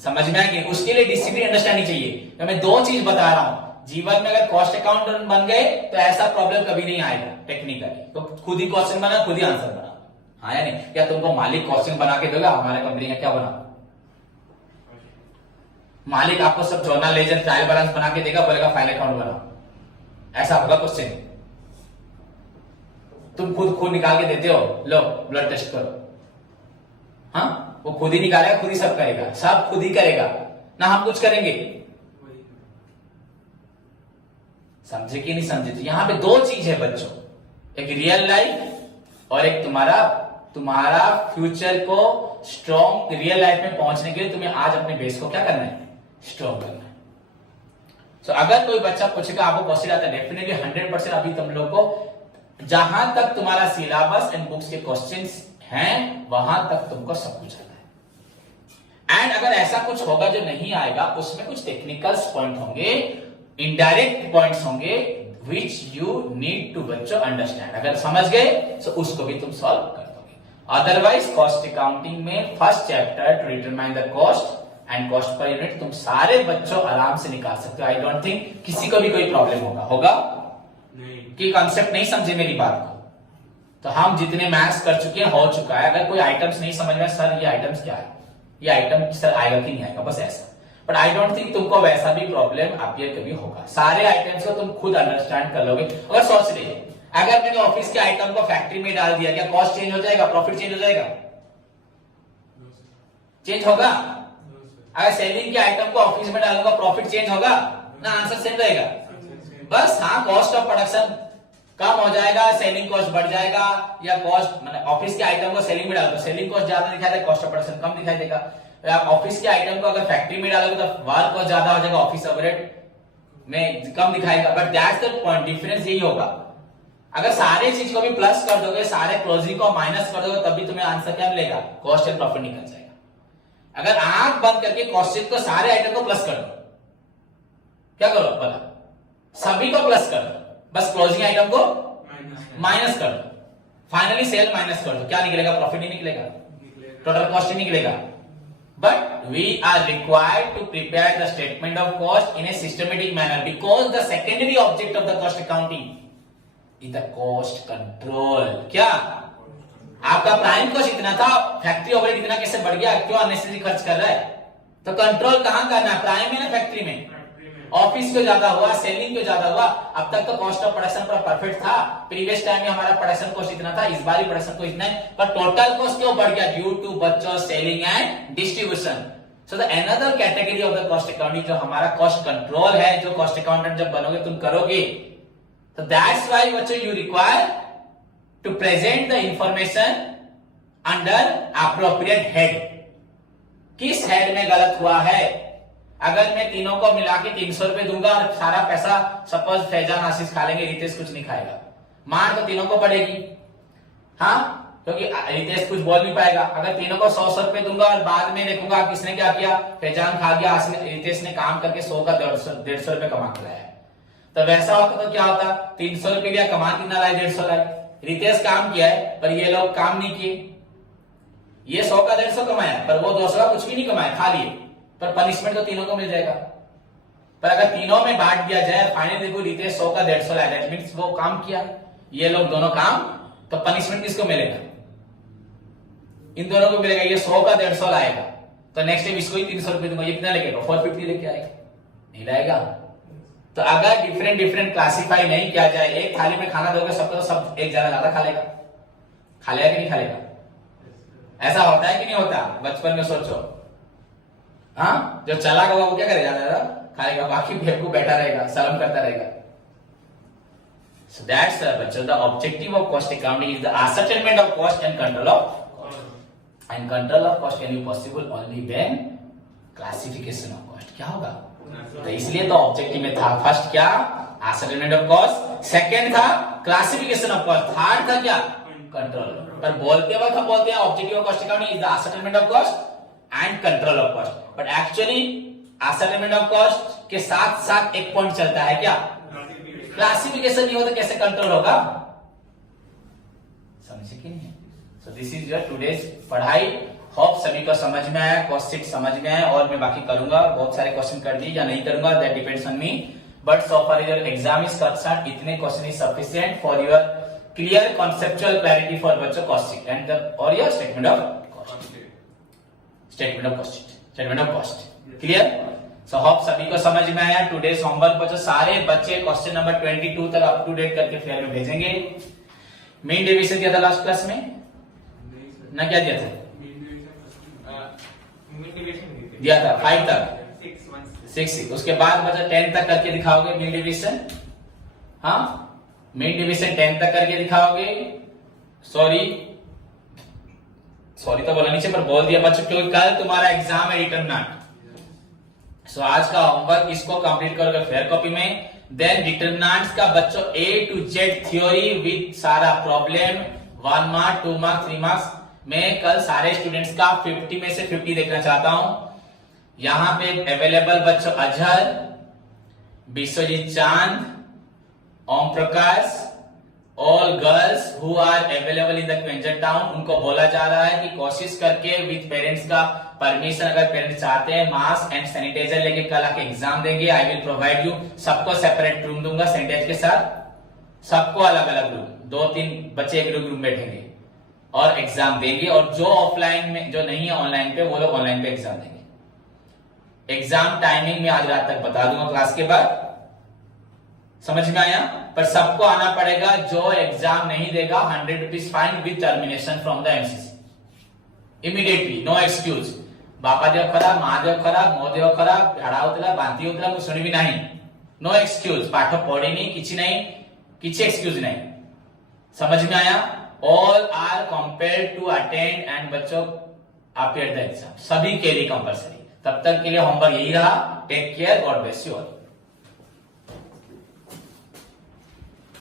समझ में आएगी। उसके लिए discipline understanding चाहिए। तो मैं 2 चीज बता रहा हूं, जीवन में अगर कॉस्ट अकाउंटेंट बन गए तो ऐसा प्रॉब्लम कभी नहीं आएगा टेक्निकली। तो खुद ही क्वेश्चन बना, खुद ही आंसर बना, हाँ या नहीं? क्या तुमको मालिक क्वेश्चन बना के दोगे हमारे कंपनी का क्या बना? मालिक आपको सब जर्नल लेजर ट्रायल बैलेंस बना के देगा, बोलेगा फाइल अकाउंट बनाओ, ऐसा होगा क्वेश्चन? तुम खुद निकाल के देते हो, लो ब्लड टेस्ट करो, हाँ वो खुद ही निकालेगा, खुद ही सब करेगा, सब खुद ही करेगा ना, हम कुछ करेंगे? समझे कि नहीं समझे? तो यहां पे 2 चीज है बच्चों, एक रियल लाइफ और एक तुम्हारा फ्यूचर को स्ट्रॉन्ग रियल लाइफ में पहुंचने के लिए तुम्हें आज अपने बेस को क्या करना है? स्ट्रॉन्ग करना है। सो अगर कोई बच्चा पूछेगा आपको क्वेश्चन आता है, डेफिनेटली 100% अभी तुम लोग को जहां तक तुम्हारा सिलेबस एंड बुक्स के क्वेश्चंस हैं वहां तक तुमको सब कुछ आता है। एंड अगर ऐसा कुछ होगा जो नहीं आएगा, उसमें कुछ टेक्निकल पॉइंट होंगे, इनडायरेक्ट पॉइंट्स होंगे विच यू नीड टू बच्चों अंडरस्टैंड। अगर समझ गए तो उसको भी तुम सॉल्व कर दोगे। अदरवाइज कॉस्ट अकाउंटिंग में first chapter two determine the cost and cost per unit तुम सारे बच्चों आराम से निकाल सकते हो। आई डोंट थिंक किसी को भी कोई प्रॉब्लम होगा नहीं कि कॉन्सेप्ट नहीं समझे मेरी बात को। तो हम जितने मैथ्स कर चुके हैं हो चुका है। अगर कोई आइटम्स नहीं समझ में, सर ये आइटम्स क्या है, ये आइटम सर आएगा कि नहीं आएगा, बस ऐसा। बट आई डोंट थिंक तुमको वैसा भी प्रॉब्लम अपियर कभी होगा। सारे आइटम्स को तुम खुद अंडरस्टैंड कर लोगे। अगर सोच रहे अगर मैंने ऑफिस के आइटम को फैक्ट्री में डाल दिया, क्या कॉस्ट चेंज हो जाएगा, प्रॉफिट चेंज हो जाएगा, चेंज होगा? अगर सेलिंग के आइटम को ऑफिस में डालूंगा प्रॉफिट चेंज होगा ना? आंसर सेम रहेगा। बस हाँ, कॉस्ट ऑफ प्रोडक्शन कम हो जाएगा, सेलिंग कॉस्ट बढ़ जाएगा, या कॉस्ट मैंने ऑफिस के आइटम को सेलिंग में डालो तो सेलिंग कॉस्ट ज्यादा दिखाई देगा, कॉस्ट ऑफ प्रोडक्शन कम दिखाई देगा। ऑफिस के आइटम को अगर फैक्ट्री में डालोगे तो वर्क कॉस्ट ज्यादा हो जाएगा, ऑफिस ओवरहेड में कम दिखाएगा। But that's the point, difference यही होगा। अगर सारे चीज को भी प्लस कर दोगे, सारे क्लोजिंग को माइनस कर दोगे, तभी तुम्हें आंसर क्या मिलेगा, कॉस्ट एंड प्रॉफिट निकल जाएगा। अगर आंख बंद करके कॉस्ट को सारे आइटम को प्लस कर दो, क्या करो बोला, सभी को प्लस कर दो, बस क्लोजिंग आइटम को माइनस कर दो, फाइनली सेल माइनस कर दो, क्या निकलेगा, प्रॉफिट ही निकलेगा, टोटल कॉस्ट ही निकलेगा। But we are required to prepare the statement of cost in a systematic manner because the secondary object of the cost accounting is the cost control। क्या आपका prime cost इतना था, factory overhead इतना कैसे बढ़ गया, क्यों अननेसेसरी खर्च कर रहा है? तो कंट्रोल कहां करना है, प्राइम में ना फैक्ट्री में? ऑफिस क्यों ज्यादा हुआ, सेलिंग क्यों ज्यादा हुआ? अब तक तो कॉस्ट ऑफ प्रोडक्शन पर परफेक्ट था, प्रीवियस टाइम में हमारा प्रोडक्शन कॉस्ट इतना था, इस बार प्रोडक्शन कॉस्ट इतना है, पर टोटल कॉस्ट क्यों बढ़ गया, ड्यू टू बच्चों selling and distribution. So the another category of the cost accounting जो हमारा कॉस्ट कंट्रोल है, जो कॉस्ट अकाउंटेंट जब बनोगे तुम करोगे, तो दैट्स व्हाई बच्चों you require to present the information under appropriate head. किस हेड में गलत हुआ है? अगर मैं तीनों को मिला के 300 रुपए दूंगा और सारा पैसा सपोज फैजान आशीष खा लेंगे, रितेश कुछ नहीं खाएगा, मार तो तीनों को पड़ेगी, हाँ, क्योंकि रितेश कुछ बोल नहीं पाएगा। अगर तीनों को 100 रुपए दूंगा और बाद में देखूंगा किसने क्या किया, फैजान खा गया, रितेश ने काम करके 100 का 150 रुपए कमा के लाया, तो वैसा होता तो क्या होता, 300 रुपए लिया, कमा कितना लाए, 150 लाए। रितेश काम किया है पर ये लोग काम नहीं किए, ये 100 का 150 कमाया पर वो 200 का कुछ भी नहीं कमाया, खा लिए, पर पनिशमेंट तो तीनों को मिल जाएगा। पर अगर तीनों में बांट दिया जाए, फाइनली देखो रितेश 100 का 150 लाया, दैट मींस वो काम किया, ये लोग दोनों काम, तो पनिशमेंट किसको मिलेगा, इन दोनों को मिलेगा। ये 100 का 150 लाएगा तो नेक्स्ट टाइम इसको ही 300 रुपए दूंगा, ये कितना लगेगा, 450 लेके आएगा, नहीं लाएगा। तो अगर डिफरेंट डिफरेंट क्लासिफाई नहीं किया जाए, एक थाली में खाना दोगे सबको, तो सब एक जरा ज्यादा खा लेगा, खा लेगा कि नहीं खा लेगा? ऐसा होता है कि नहीं होता? बचपन में सोचो, हाँ, जो चला होगा वो क्या करेगा, दादा खाएगा, बाकी बेवकूफ बैठा रहेगा, शर्म करता रहेगा। So that's बच्चों, the objective of cost accounting is the ascertainment of cost and control of cost can be possible only when classification of cost। क्या होगा? तो इसलिए तो ऑब्जेक्टिव में था फर्स्ट क्या, ascertainment of cost, सेकंड था क्लासिफिकेशन ऑफ कॉस्ट, थर्ड था क्या, कंट्रोल। पर बोलते वक्त हम बोलते हैं objective of cost accounting is the ascertainment of cost and control of cost, but actually ascertainment of cost के साथ साथ एक पॉइंट चलता है क्या, क्लासिफिकेशन नहीं हो तो कैसे कंट्रोल होगा, समझे कि नहीं? सो दिस इज योर टुडेज पढ़ाई, होप सभी को समझ में आया, क्वेश्चन समझ में आया, और मैं बाकी करूंगा, बहुत सारे क्वेश्चन कर दिए या नहीं करूंगा, that depends on me, but so far your exam is concern, इतने question is sufficient for your clear conceptual clarity for बच्चों कॉस्टिंग एंड और your statement of cost, clear? So hope सभी को समझ में आया। टुडेस होमवर्क बच्चों सारे बच्चे क्वेश्चन नंबर 22 तक अप टू डेट करके फेयर में भेजेंगे। मेन डिवीजन दिया था लास्ट क्लास में ना, क्या दिया था, दिया था 5 तक, 6, उसके बाद बच्चा 10 तक करके दिखाओगे मेन डिवीजन, हाँ मेन डिवीजन 10 तक करके दिखाओगे। सॉरी तो बोला नीचे पर बोल दिया बच्चों, क्योंकि कल तुम्हारा एग्जाम है रिटर्न नाट। सो आज का होमवर्क इसको कंप्लीट करोगे फेयर कॉपी में, देन डिटरमिनेंट्स का बच्चों A to Z theory with सारा प्रॉब्लम, 1 मार्क 2 मार्क 3 मार्क्स। मैं कल सारे स्टूडेंट्स का 50 में से 50 देखना चाहता हूं। यहां पे अवेलेबल बच्चों Azhar, Biswajit Chand, Om Prakash, all girls who are available in the क्वेंजर टाउन, उनको बोला जा रहा है कि कोशिश करके विद पेरेंट्स का परमिशन, अगर पेरेंट्स चाहते हैं, मास्क एंड सैनिटाइजर लेके कल आके एग्जाम देंगे। आई विल प्रोवाइड यू, सबको सेपरेट रूम दूंगा सैनिटाइज के साथ, सबको अलग अलग रूम, 2-3 बच्चे एक रूम बैठेंगे और एग्जाम देंगे, और जो ऑफलाइन में, जो नहीं है ऑनलाइन पे, वो लोग ऑनलाइन पे एग्जाम देंगे। एग्जाम टाइमिंग में आज रात तक बता दूंगा क्लास के बाद। समझ में आया? पर सबको आना पड़ेगा, जो एग्जाम नहीं देगा 100 rupees fine with termination from the MCC immediately, no excuse. बापा देव खराब, महादेव खराब, मो देव खराब, झाड़ा होता बांती होता मुझे शुणवी नहीं, नो एक्सक्यूज। पाठ पढ़ी किसी नहीं, किसी एक्सक्यूज नहीं। समझ में आया? All are compelled to attend and बच्चों अपियर द एग्जाम, सभी के लिए कंपलसरी। तब तक के लिए होमवर्क यही रहा। Take care, God bless you all.